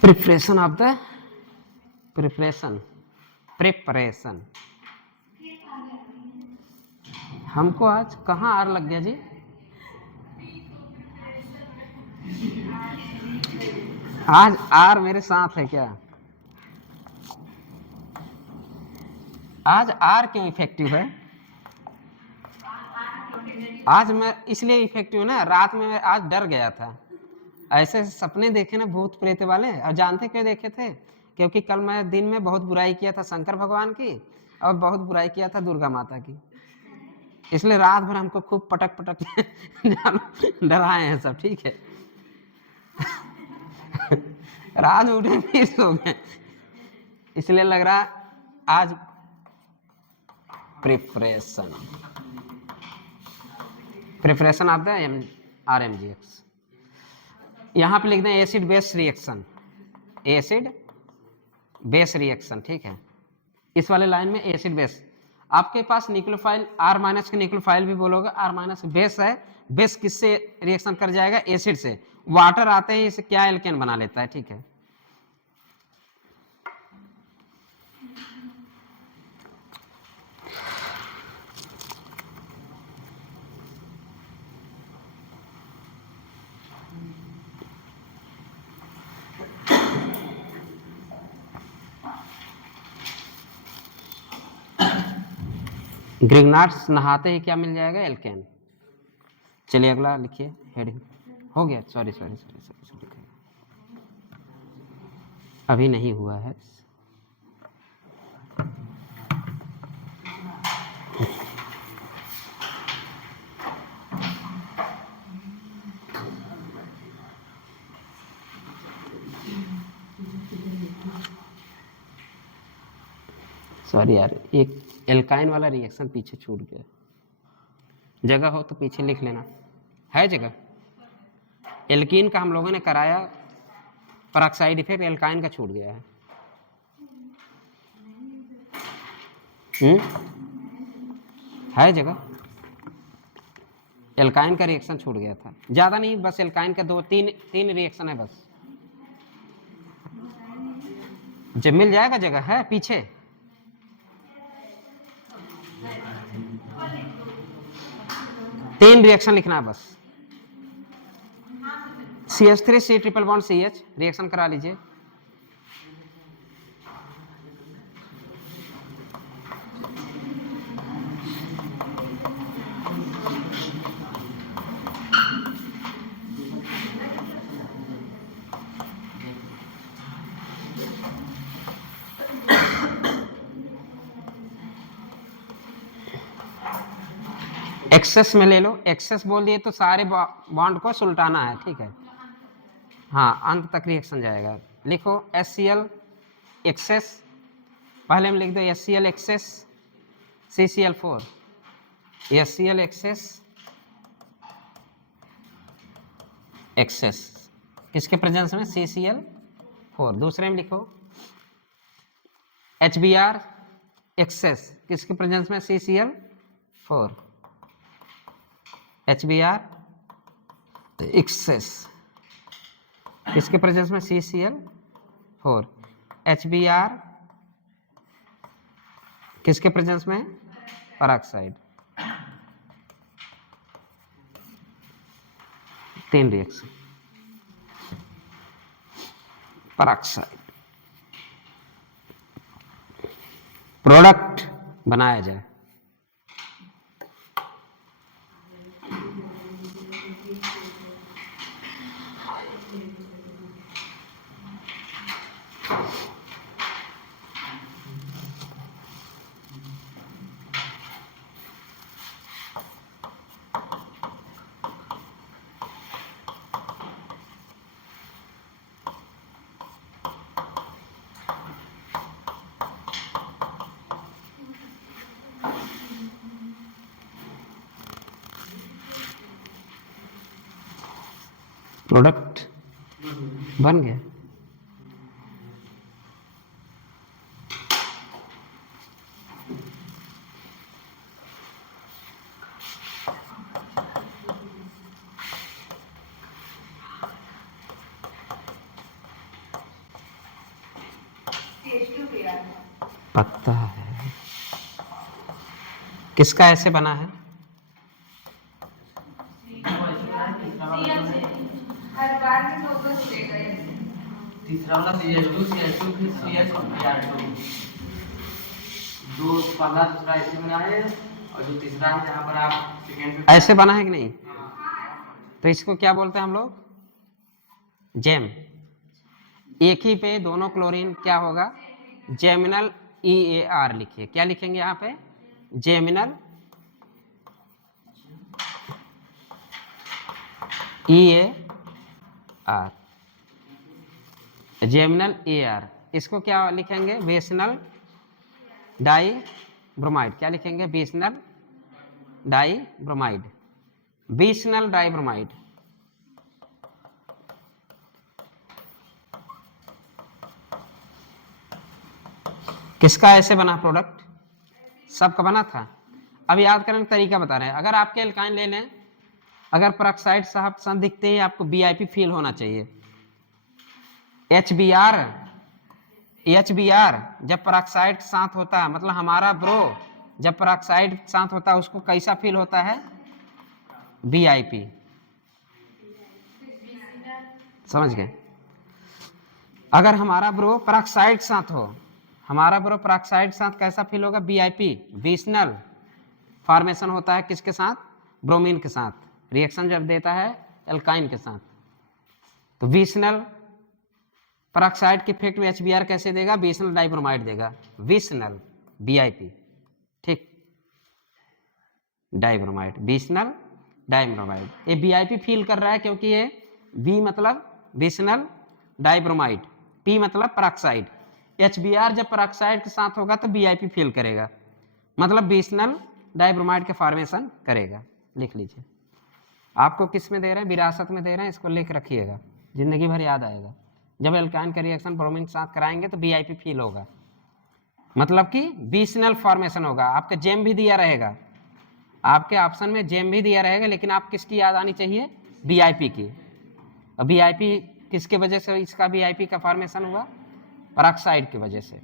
प्रिपरेशन ऑफ द, प्रिपरेशन हमको आज कहाँ आर लग गया जी? आज आर मेरे साथ है क्या? आज आर क्यों इफेक्टिव है? आज मैं इसलिए इफेक्टिव ना, रात में मैं आज डर गया था। ऐसे सपने देखे ना भूत प्रेत वाले। और जानते क्यों देखे थे? क्योंकि कल मैं दिन में बहुत बुराई किया था शंकर भगवान की, और बहुत बुराई किया था दुर्गा माता की, इसलिए रात भर हमको खूब पटक डराए हैं सब, ठीक है। रात उठे फिर सो गए, इसलिए लग रहा आज प्रिपरेशन ऑफ द RMGX। यहां पे लिख दें acid base reaction, acid base reaction, ठीक है। इस वाले लाइन में एसिड बेस, आपके पास न्यूक्लियोफाइल R- के न्यूक्लियोफाइल भी बोलोगे, R- बेस है। बेस किससे रिएक्शन कर जाएगा? एसिड से। वाटर आते ही इसे क्या एल्केन बना लेता है, ठीक है। ग्रिग्नार्ड्स नहाते ही क्या मिल जाएगा? एल्केन। चलिए अगला लिखिए हेडिंग। हो गया, सॉरी, अभी नहीं हुआ है। सॉरी यार, एक एल्काइन वाला रिएक्शन पीछे छूट गया। जगह हो तो पीछे लिख लेना, है जगह। एल्कीन का हम लोगों ने कराया, पेरोक्साइड इफेक्ट, एल्काइन का छूट गया है। है जगह। एल्काइन का रिएक्शन छूट गया था, ज्यादा नहीं, बस एल्काइन का तीन रिएक्शन है बस। जब मिल जाएगा जगह, है पीछे। तीन रिएक्शन लिखना है बस। CH3 C triple bond CH reaction करा लीजिए। एक्सेस में ले लो, एक्सेस बोल दिए तो सारे बॉन्ड को सुलटाना है, ठीक है। हाँ, अंत तक रिएक्शन जाएगा। लिखो HCl एक्सेस, पहले हम लिख दो HCl excess CCl4, HCl excess excess किसके प्रेजेंस में? CCl4। दूसरे में लिखो HBr एक्सेस किसके प्रेजेंस में? CCl4, HBr एक्सेस किसके प्रेजेंस में? CCl4। HBr किसके प्रेजेंस में? पेरोक्साइड। 3 रिएक्शन पेरोक्साइड, प्रोडक्ट बनाया जाए। प्रोडक्ट बन गया। पता है किसका ऐसे बना है? तीसरा वाला CH2 CH2 फिर CH Br2, दो पहला दूसरा ऐसे बना है, और जो तीसरा है जहाँ पर आप सेकेंड पे ऐसे बना है कि नहीं? तो इसको क्या बोलते हैं हम लोग? जेम। एक ही पे दोनों क्लोरीन क्या होगा? जेमिनल EAR लिखिए। क्या लिखेंगे यहाँ पे? Geminal EAR, geminal EAR। इसको क्या लिखेंगे? बेसनल डाई ब्रोमाइड। क्या लिखेंगे? बेसनल डाई ब्रोमाइड, बेसनल डाई ब्रोमाइड। किसका ऐसे बना प्रोडक्ट? सबका बना था। अब याद करने का तरीका बता रहे हैं। अगर आपके एल्काइन ले लें, अगर पेरोक्साइड साहब सन दिखते ही आपको BIP फील होना चाहिए। HBr जब पेरोक्साइड के साथ होता है, मतलब हमारा ब्रो जब पेरोक्साइड के साथ होता है उसको कैसा फील होता है? BIP। समझ गए? अगर हमारा ब्रो पेरोक्साइड के साथ हो, हमारा ब्रो पेरोक्साइड के साथ कैसा फील होगा? BIP, बीसनल फॉर्मेशन होता है किसके साथ? ब्रोमीन के साथ। रिएक्शन जब देता है एल्काइन के साथ, तो बीसनल पेरोक्साइड के इफेक्ट में HBr कैसे देगा? बीसनल डाइब्रोमाइड देगा, बीसनल BIP। ठीक, डाइब्रोमाइड, बीसनल डाइब्रोमाइड। ये BIP फील कर रहा है क्योंकि ये B मतलब बीसनल डाइब्रोमाइड, P मतलब पेरोक्साइड। HBr जब पेरोक्साइड के साथ होगा तो BIP फील करेगा, मतलब बीसनल डाइब्रोमाइड के फॉर्मेशन करेगा। लिख लीजिए। आपको किस में दे रहे हैं? विरासत में दे रहे हैं। इसको लिख रखिएगा, जिंदगी भर याद आएगा। जब एल्काइन का रिएक्शन ब्रोमीन के साथ कराएंगे तो BIP फील होगा, मतलब कि बीसनल फॉर्मेशन होगा। आपका जेम भी दिया रहेगा, आपके ऑप्शन में जेम भी दिया रहेगा, लेकिन आप किसकी याद आनी चाहिए? BIP की। अब BIP किसके वजह से इसका BIP का फॉर्मेशन हुआ? पेरोक्साइड की वजह से।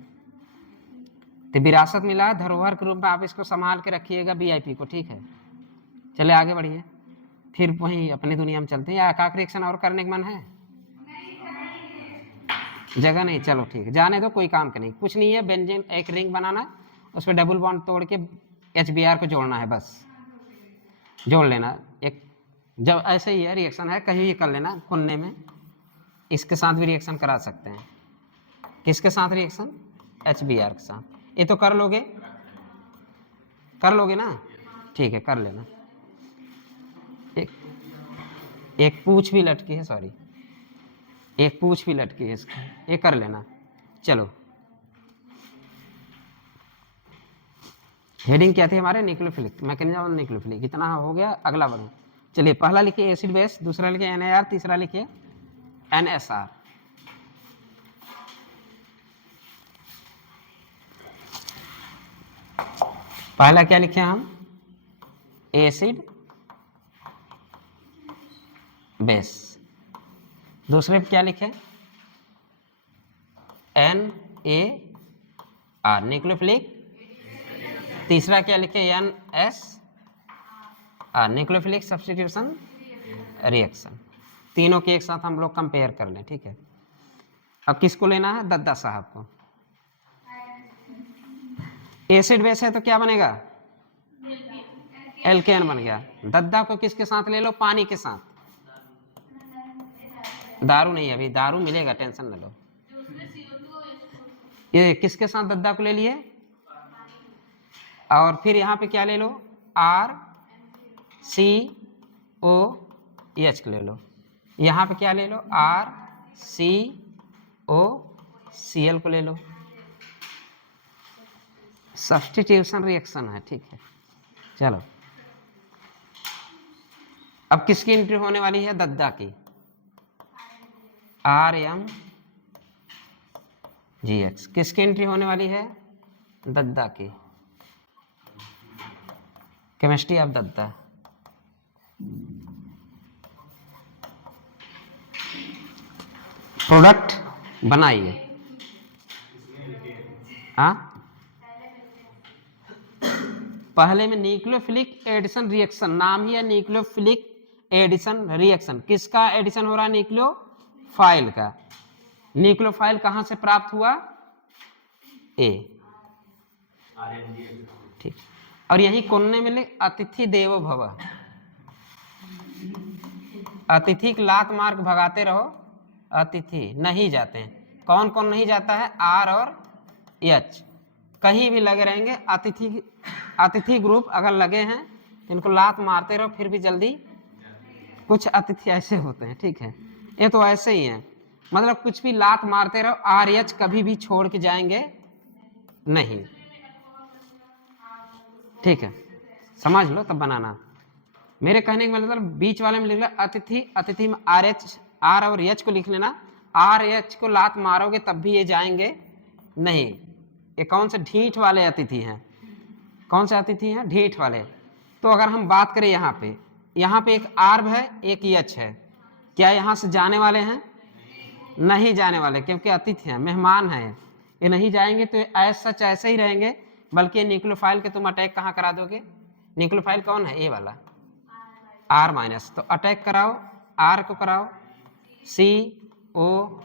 तो विरासत मिला है, धरोहर के रूप में आप इसको संभाल के रखिएगा BIP को। ठीक है, चले आगे बढ़िए। फिर वहीं अपनी दुनिया में चलते हैं। या एकाक रिएक्शन और करने का मन है? जगह नहीं, चलो ठीक है, जाने दो, कोई काम का नहीं। कुछ नहीं है, बेंजीन एक रिंग बनाना, उस पर डबल बॉन्ड तोड़ के HBr को जोड़ना है, बस जोड़ लेना। एक जब ऐसे ही है रिएक्शन है, कहीं भी कर लेना कुन्ने में। इसके साथ भी रिएक्शन करा सकते हैं। किसके साथ रिएक्शन? HBr के साथ। ये तो कर लोगे, कर लोगे ना? ठीक है, कर लेना। एक पूछ भी लटकी है, सॉरी, एक पूछ भी लटकी है इसकी, ये कर लेना। चलो हेडिंग क्या थी हमारे? Nucleophilic mechanism of nucleophilic. इतना हो गया। अगला बढ़ो। चलिए पहला लिखिए एसिड बेस, दूसरा लिखिए NAR, तीसरा लिखिए NSR। पहला क्या लिखे हम? Acid base. दूसरे पे क्या लिखे? NAR nucleophilic. तीसरा क्या लिखे? NSR nucleophilic substitution reaction. तीनों के एक साथ हम लोग कंपेयर कर लें, ठीक है। अब किसको लेना है? दद्दा साहब को। एसिड बेस है तो क्या बनेगा? एल्केन बन गया। दद्दा को किसके साथ ले लो? पानी के साथ। दारू नहीं, अभी दारू मिलेगा, टेंशन न लो। ये किसके साथ दद्दा को ले लिए? और फिर यहाँ पे क्या ले लो? RCOH ले लो। यहाँ पे क्या ले लो? RCOCl को ले लो। सब्स्टिट्यूशन रिएक्शन है, ठीक है। चलो अब किसकी एंट्री होने वाली है? दद्दा की। RMGX किसकी एंट्री होने वाली है? दद्दा की। Chemistry of Dadda. प्रोडक्ट बनाइए। हाँ, पहले में न्यूक्लियोफिलिक एडिशन रिएक्शन, नाम ही है न्यूक्लियोफिलिक एडिशन रिएक्शन। किसका एडिशन हो रहा है? न्यूक्लियोफाइल का। न्यूक्लियोफाइल कहां से प्राप्त हुआ? ए, ठीक। और यही कोने में लिख अतिथि देवो भव। अतिथि की लात मार के भगाते रहो, अतिथि नहीं जाते हैं। कौन कौन नहीं जाता है? R और H कहीं भी लगे रहेंगे। अतिथि ग्रुप अगर लगे हैं तो इनको लात मारते रहो, फिर भी जल्दी। कुछ अतिथि ऐसे होते हैं, ठीक है। ये तो ऐसे ही हैं, मतलब कुछ भी लात मारते रहो, RH कभी भी छोड़ के जाएंगे नहीं, ठीक है। समझ लो तब बनाना। मेरे कहने का मतलब बीच वाले में लिख लो अतिथि, अतिथि में RH, R और H को लिख लेना। RH को लात मारोगे तब भी ये जाएंगे नहीं। ये कौन से? ढीठ वाले अतिथि हैं। कौन से अतिथि हैं? ढीठ वाले। तो अगर हम बात करें यहाँ पे एक R है, एक H है, क्या यहाँ से जाने वाले हैं? नहीं जाने वाले, क्योंकि अतिथि हैं, मेहमान हैं, ये नहीं जाएंगे। तो ऐसा सच ऐसे ही रहेंगे। बल्कि न्यूक्लियोफाइल के तुम अटैक कहाँ करा दोगे? न्यूक्लियोफाइल कौन है? ए वाला R-। तो अटैक कराओ, R को कराओ CO-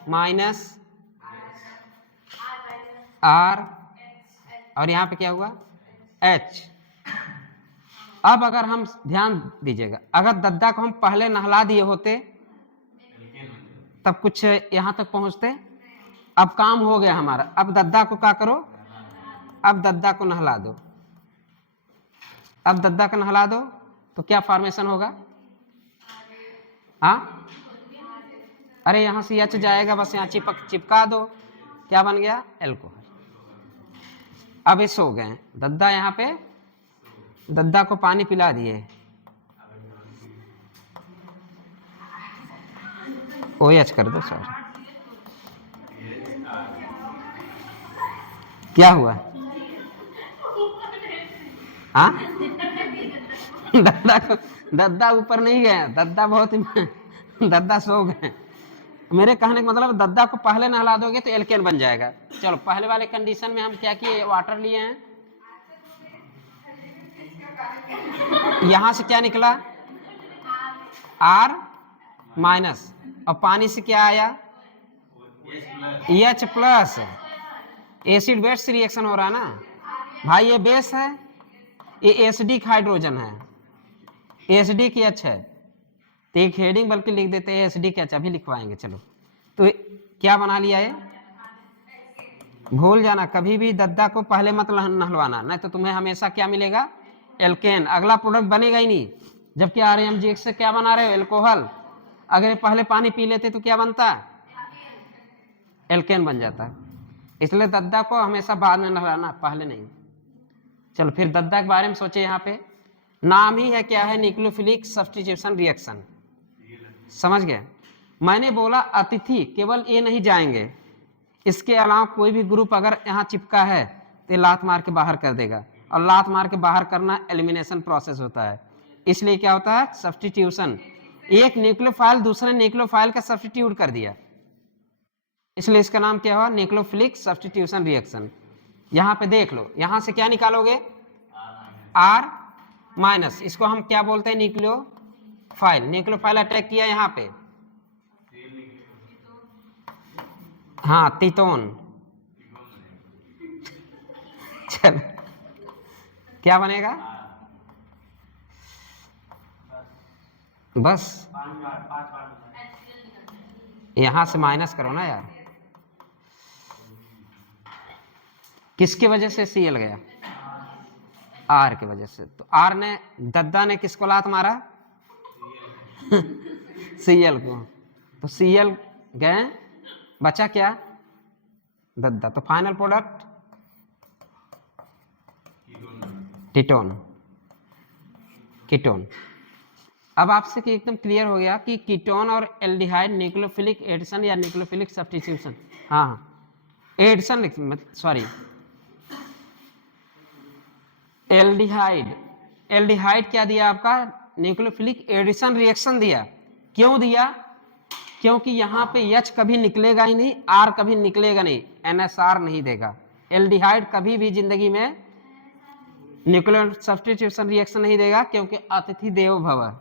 R, और यहाँ पे क्या हुआ? H। अब अगर हम ध्यान दीजिएगा, अगर दद्दा को हम पहले नहला दिए होते तब कुछ यहाँ तक पहुँचते। अब काम हो गया हमारा। अब दद्दा को क्या करो? अब दद्दा को नहला दो। अब दद्दा को नहला दो तो क्या फॉर्मेशन होगा? हाँ, अरे यहाँ से H जाएगा, बस यहाँ चिपका दो, क्या बन गया? एल्कोहल। अब ये सो गए दद्दा, यहाँ पे दद्दा को पानी पिला दिए, OH कर दो। सर क्या हुआ? हाँ, दद्दा ऊपर नहीं गया, दद्दा बहुत दद्दा सो गए। मेरे कहने का मतलब दद्दा को पहले नहला दोगे तो एल्केन बन जाएगा। चलो पहले वाले कंडीशन में हम क्या किए? वाटर लिए हैं, यहां से क्या निकला? R- और पानी से क्या आया? H+। एसिड बेस रिएक्शन हो रहा है ना भाई। ये बेस है, ये एसिडिक हाइड्रोजन है, एसिडिक H है। तो एक हेडिंग बल्कि लिख देते हैं एसिडिक H, अभी लिखवाएंगे। चलो तो क्या बना लिया है? भूल जाना, कभी भी दद्दा को पहले मत नहलवाना, नहीं तो तुम्हें हमेशा क्या मिलेगा? एल्केन। अगला प्रोडक्ट बनेगा ही नहीं। जबकि RMGX से क्या बना रहे हो? एल्कोहल। अगर ये पहले पानी पी लेते तो क्या बनता? एल्केन बन जाता। इसलिए दद्दा को हमेशा बाद में नहलाना, पहले नहीं। चलो फिर दद्दा के बारे में सोचे। यहाँ पे नाम ही है क्या है, न्यूक्लियोफिलिक सब्स्टिट्यूशन रिएक्शन। समझ गए? मैंने बोला अतिथि केवल ये नहीं जाएंगे, इसके अलावा कोई भी ग्रुप अगर यहाँ चिपका है तो ये लात मार के बाहर कर देगा, और लात मार के बाहर करना एलिमिनेशन प्रोसेस होता है। इसलिए क्या होता है, सब्स्टिट्यूशन। एक न्यूक्लियोफाइल दूसरे न्यूक्लियोफाइल का सब्स्टिट्यूट कर दिया, इसलिए इसका नाम क्या हुआ, न्यूक्लियोफिलिक सब्स्टिट्यूशन रिएक्शन। यहाँ पे देख लो, यहाँ से क्या निकालोगे, R माइनस, इसको हम क्या बोलते हैं, न्यूक्लियोफाइल। न्यूक्लियोफाइल अटैक किया यहाँ पे, हाँ कीटोन। चल क्या बनेगा, बस यहां से माइनस करो ना यार। किसकी वजह से Cl गया, R की वजह से। तो R ने, दद्दा ने किसको लात मारा Cl को, तो Cl गए, बचा क्या, दद्दा। तो फाइनल प्रोडक्ट कीटोन। कीटोन। अब आपसे कि एकदम क्लियर हो गया कि कीटोन और एल्डिहाइड न्यूक्लियोफिलिक एडिशन या न्यूक्लियोफिलिक सब्स्टिट्यूशन, हाँ एडिशन, सॉरी एल्डिहाइड। एल्डिहाइड क्या दिया आपका, न्यूक्लियोफिलिक एडिशन रिएक्शन दिया। क्यों दिया, क्योंकि यहाँ पे H कभी निकलेगा ही नहीं, R कभी निकलेगा नहीं, NSR नहीं देगा। एल्डिहाइड कभी भी जिंदगी में न्यूक्लियर सब्स्टिट्यूशन रिएक्शन नहीं देगा, क्योंकि अतिथि देवो भव,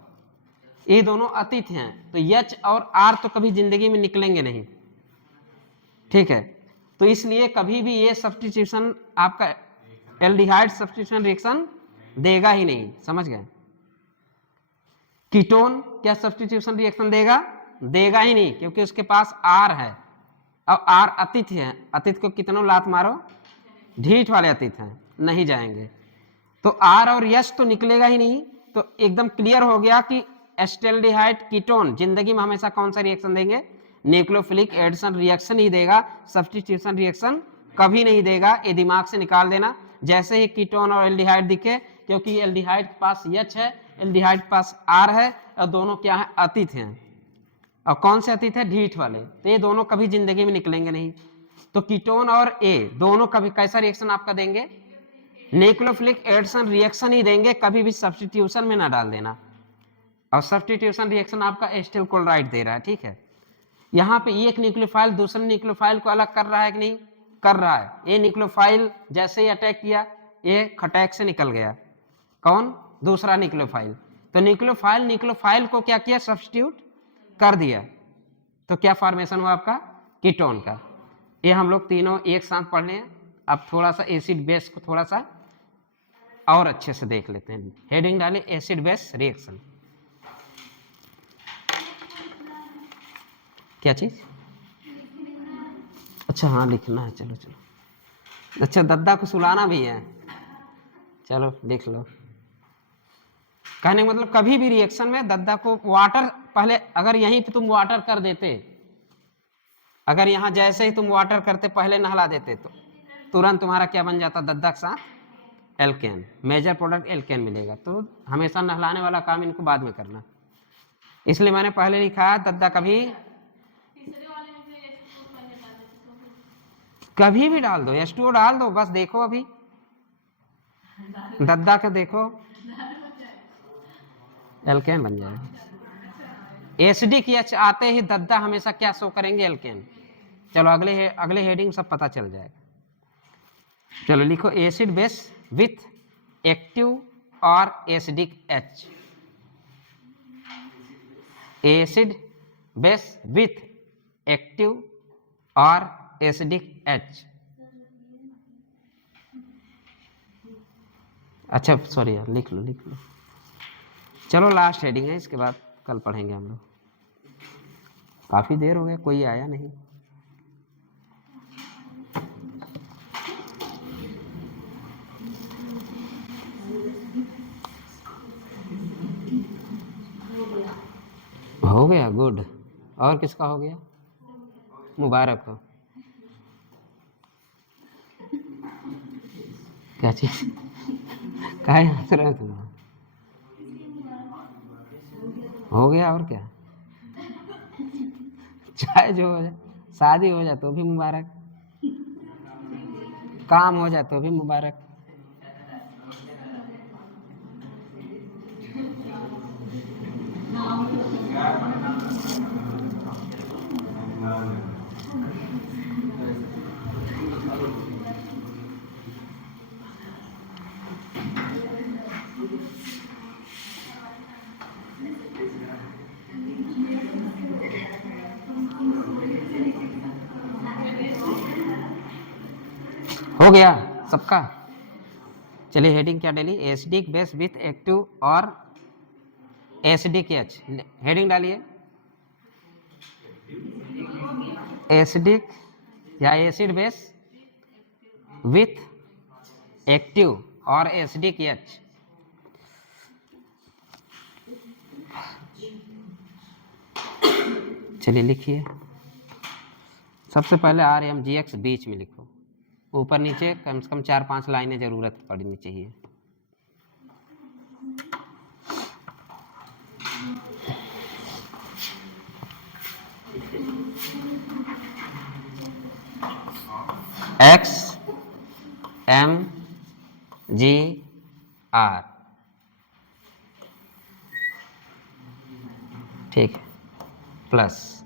ये दोनों अतिथि हैं। तो H और R तो कभी जिंदगी में निकलेंगे नहीं, ठीक है। तो इसलिए कभी भी ये सब्स्टिट्यूशन आपका एल्डिहाइड सब्स्टिट्यूशन रिएक्शन देगा ही नहीं, समझ गए। कीटोन क्या सब्स्टिट्यूशन रिएक्शन देगा, देगा ही नहीं, क्योंकि उसके पास R है। अब R अतिथि है, अतिथि को कितनों लात मारो, ढीठ वाले अतिथि हैं, नहीं जाएंगे। तो R और H तो निकलेगा ही नहीं। तो एकदम क्लियर हो गया कि एस्टेल्डिहाइड कीटोन जिंदगी में हमेशा कौन सा रिएक्शन देंगे, न्यूक्लियोफिलिक एडिशन रिएक्शन ही देगा, सब्स्टिट्यूशन रिएक्शन कभी नहीं देगा। ये दिमाग से निकाल देना। जैसे ही कीटोन और एल्डिहाइड दिखे, क्योंकि एल्डिहाइड के पास H है, एल्डिहाइड के पास R है, और दोनों क्या है, अतिथि हैं। और कौन से अतिथि है, ढीठ वाले। तो ये दोनों कभी जिंदगी में निकलेंगे नहीं। तो कीटोन और A दोनों कभी कैसा रिएक्शन आपका देंगे, न्यूक्लियोफिलिक एडिशन रिएक्शन ही देंगे, कभी भी सब्स्टिट्यूशन में ना डाल देना। और सब्स्टिट्यूशन रिएक्शन आपका एसिटिल क्लोराइड दे रहा है, ठीक है। यहाँ पे एक न्यूक्लियोफाइल दूसरे न्यूक्लियोफाइल को अलग कर रहा है कि नहीं, कर रहा है। ये न्यूक्लियोफाइल जैसे ही अटैक किया, ये खटैक से निकल गया, कौन, दूसरा न्यूक्लियोफाइल। तो न्यूक्लियोफाइल को क्या किया, सब्स्टिट्यूट कर दिया। तो क्या फॉर्मेशन हुआ आपका, कीटोन का। ये हम लोग तीनों एक साथ पढ़ लें। अब थोड़ा सा एसिड बेस को थोड़ा सा और अच्छे से देख लेते हैं। हेडिंग डाले एसिड बेस रिएक्शन। क्या चीज, अच्छा हाँ लिखना है, चलो चलो। अच्छा दद्दा को सुलाना भी है, चलो लिख लो। कहने का मतलब कभी भी रिएक्शन में दद्दा को वाटर, पहले अगर यहीं पे तुम वाटर कर देते, अगर यहाँ जैसे ही तुम वाटर करते पहले नहला देते, तो तुरंत तुम्हारा क्या बन जाता, दद्दा के साथ एल्केन, मेजर प्रोडक्ट एल्केन मिलेगा। तो हमेशा नहलाने वाला काम इनको बाद में करना, इसलिए मैंने पहले लिखा दद्दा कभी भी डाल दो, H2O डाल दो, बस देखो अभी दद्दा का देखो एल्केन बन जाएगा। एसिडिक H आते ही दद्दा हमेशा क्या शो करेंगे, एल्केन। चलो अगले हेडिंग सब पता चल जाएगा। चलो लिखो एसिड बेस विथ एक्टिव और acidic H। Acid base with active और एसिडिक H। अच्छा सॉरी यार, लिख लो। चलो लास्ट हेडिंग है, इसके बाद कल पढ़ेंगे हम लोग। काफी देर हो गया, कोई आया नहीं। हो गया, गुड। और किसका हो गया, मुबारक हो। क्या चीज काहे हंस रहे हो तुम? हो गया और क्या, चाहे जो हो जाए, शादी हो जाए तो भी मुबारक, काम हो जाए तो भी मुबारक। हो गया सबका? चलिए हेडिंग क्या डाली? एसिडिक बेस विथ एक्टिव और एसिडिक एच, हेडिंग डालिए। एसिडिक या एसिड बेस विथ एक्टिव और एसिडिक एच। चलिए लिखिए, सबसे पहले RMGX बीच में लिखो, ऊपर नीचे कम से कम 4-5 लाइनें जरूरत पड़नी चाहिए। XMGR, ठीक है, प्लस।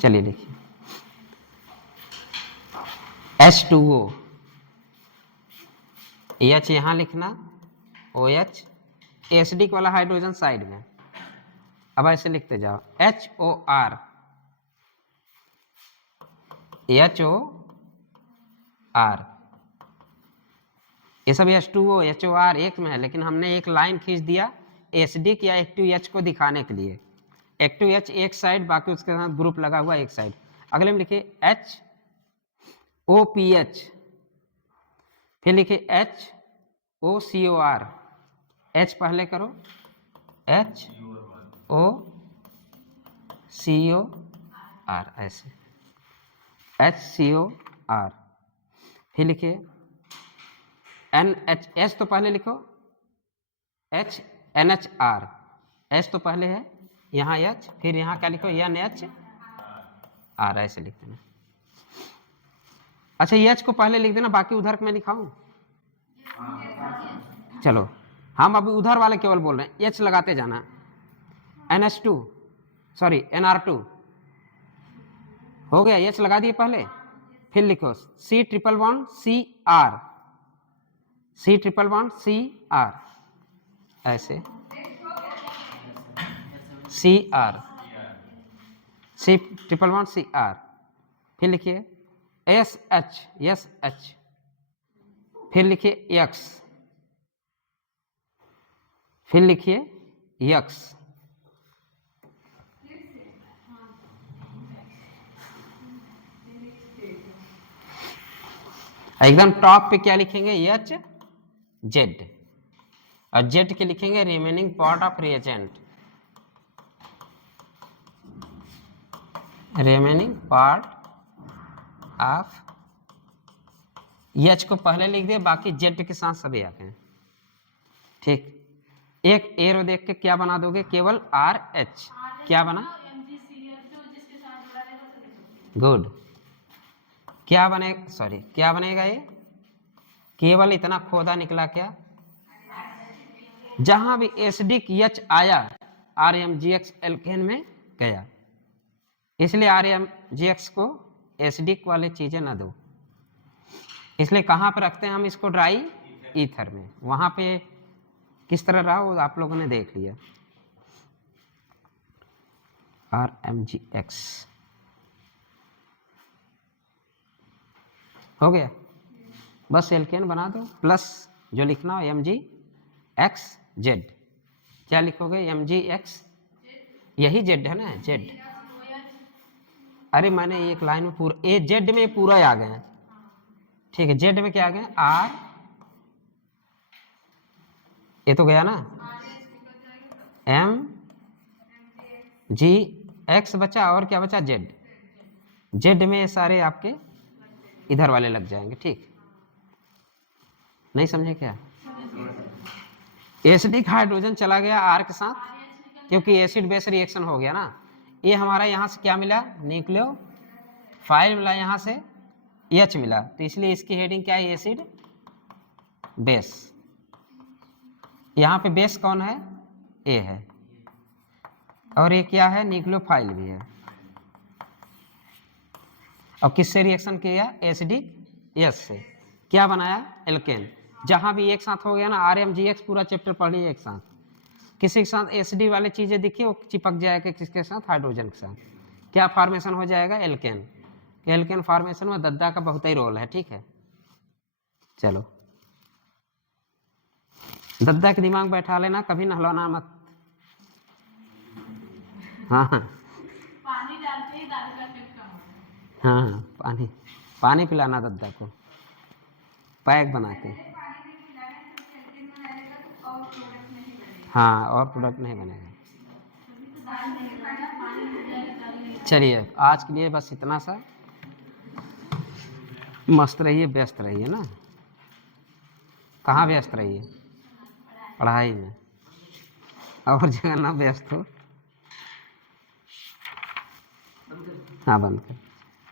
चलिए लिखिए H2O, H यहाँ लिखना, OH, एसिडिक वाला हाइड्रोजन साइड में। अब ऐसे लिखते जाओ HOR, HOR, ये सब H2O HOR एक में है, लेकिन हमने एक लाइन खींच दिया एसिडिक या एक्टिव H को दिखाने के लिए। एक्टिव H एक साइड, बाकी उसके साथ ग्रुप लगा हुआ एक साइड। अगले में लिखिए HOPH, फिर लिखिए HOCOR, H पहले करो, HOCOR, ऐसे HCOR, फिर लिखिए NH तो पहले लिखो, NHR, H तो पहले है, यहाँ H, फिर यहाँ क्या लिखो NHR, ऐसे लिख देना। अच्छा H को पहले लिख देना, बाकी उधर मैं लिखाऊं? चलो हम अभी उधर वाले केवल बोल रहे हैं, H लगाते जाना। NH2, सॉरी NR2 हो गया, H लगा दिए पहले, फिर लिखो C triple bond CR, C triple bond CR, ऐसे CR, C triple bond CR, फिर लिखिए SH, फिर लिखिए X, फिर लिखिए X, एकदम टॉप पे क्या लिखेंगे? HZ, और Z के लिखेंगे remaining part of reagent, remaining part of. H को पहले लिख दिए, बाकी Z के साथ सभी आते हैं, ठीक। एक एरो देख के क्या बना दोगे? केवल RH, क्या बना? गुड, क्या बने, सॉरी क्या बनेगा ये? केवल इतना खोदा निकला क्या? जहां भी एसिडिक H आया RMGX एल्केन में गया, इसलिए RMGX को एसिडिक वाले चीजें ना दो। इसलिए कहां पर रखते हैं हम इसको? ड्राई ईथर में। वहां पे किस तरह रहा वो आप लोगों ने देख लिया। RMGX हो गया, बस एल्केन बना दो, प्लस जो लिखना हो MgXZ। क्या लिखोगे? MgX, यही Z है ना, Z। अरे मैंने एक लाइन में पूरा Z में पूरा आ गए, ठीक है। Z में क्या आ गए? R, ये तो गया ना, MgX बचा, और क्या बचा? Z। Z में ये सारे आपके इधर वाले लग जाएंगे, ठीक। नहीं समझे क्या? एसिडिक हाइड्रोजन चला गया आर के साथ, क्योंकि एसिड बेस रिएक्शन हो गया ना। ये हमारा यहाँ से क्या मिला, न्यूक्लियोफाइल मिला, यहाँ से H मिला, तो इसलिए इसकी हेडिंग क्या है, एसिड बेस। यहाँ पे बेस कौन है, ए है, और ये क्या है, न्यूक्लियोफाइल भी है। और किससे रिएक्शन किया, एसिडिक H से, क्या बनाया, एल्केन। जहाँ भी एक साथ हो गया ना, RMGX पूरा चैप्टर पढ़ लीजिए एक साथ, किसी के साथ एसिडी वाली चीज़ें दिखी वो चिपक जाएगा किसके साथ, हाइड्रोजन के साथ, क्या फॉर्मेशन हो जाएगा, एल्केन। एल्केन फॉर्मेशन में दद्दा का बहुत ही रोल है, ठीक है। चलो दद्दा के दिमाग बैठा लेना, कभी नहलाना मत। हाँ पानी डालते ही दाल का टेस्ट कम होता है। हाँ, पानी पिलाना दद्दा को पैक बना के। हाँ, और प्रोडक्ट नहीं बनेगा। चलिए आज के लिए बस इतना सा। मस्त रहिए, व्यस्त रहिए ना। कहाँ व्यस्त रहिए, पढ़ाई में, और जगह ना व्यस्त हो। हाँ बंद कर।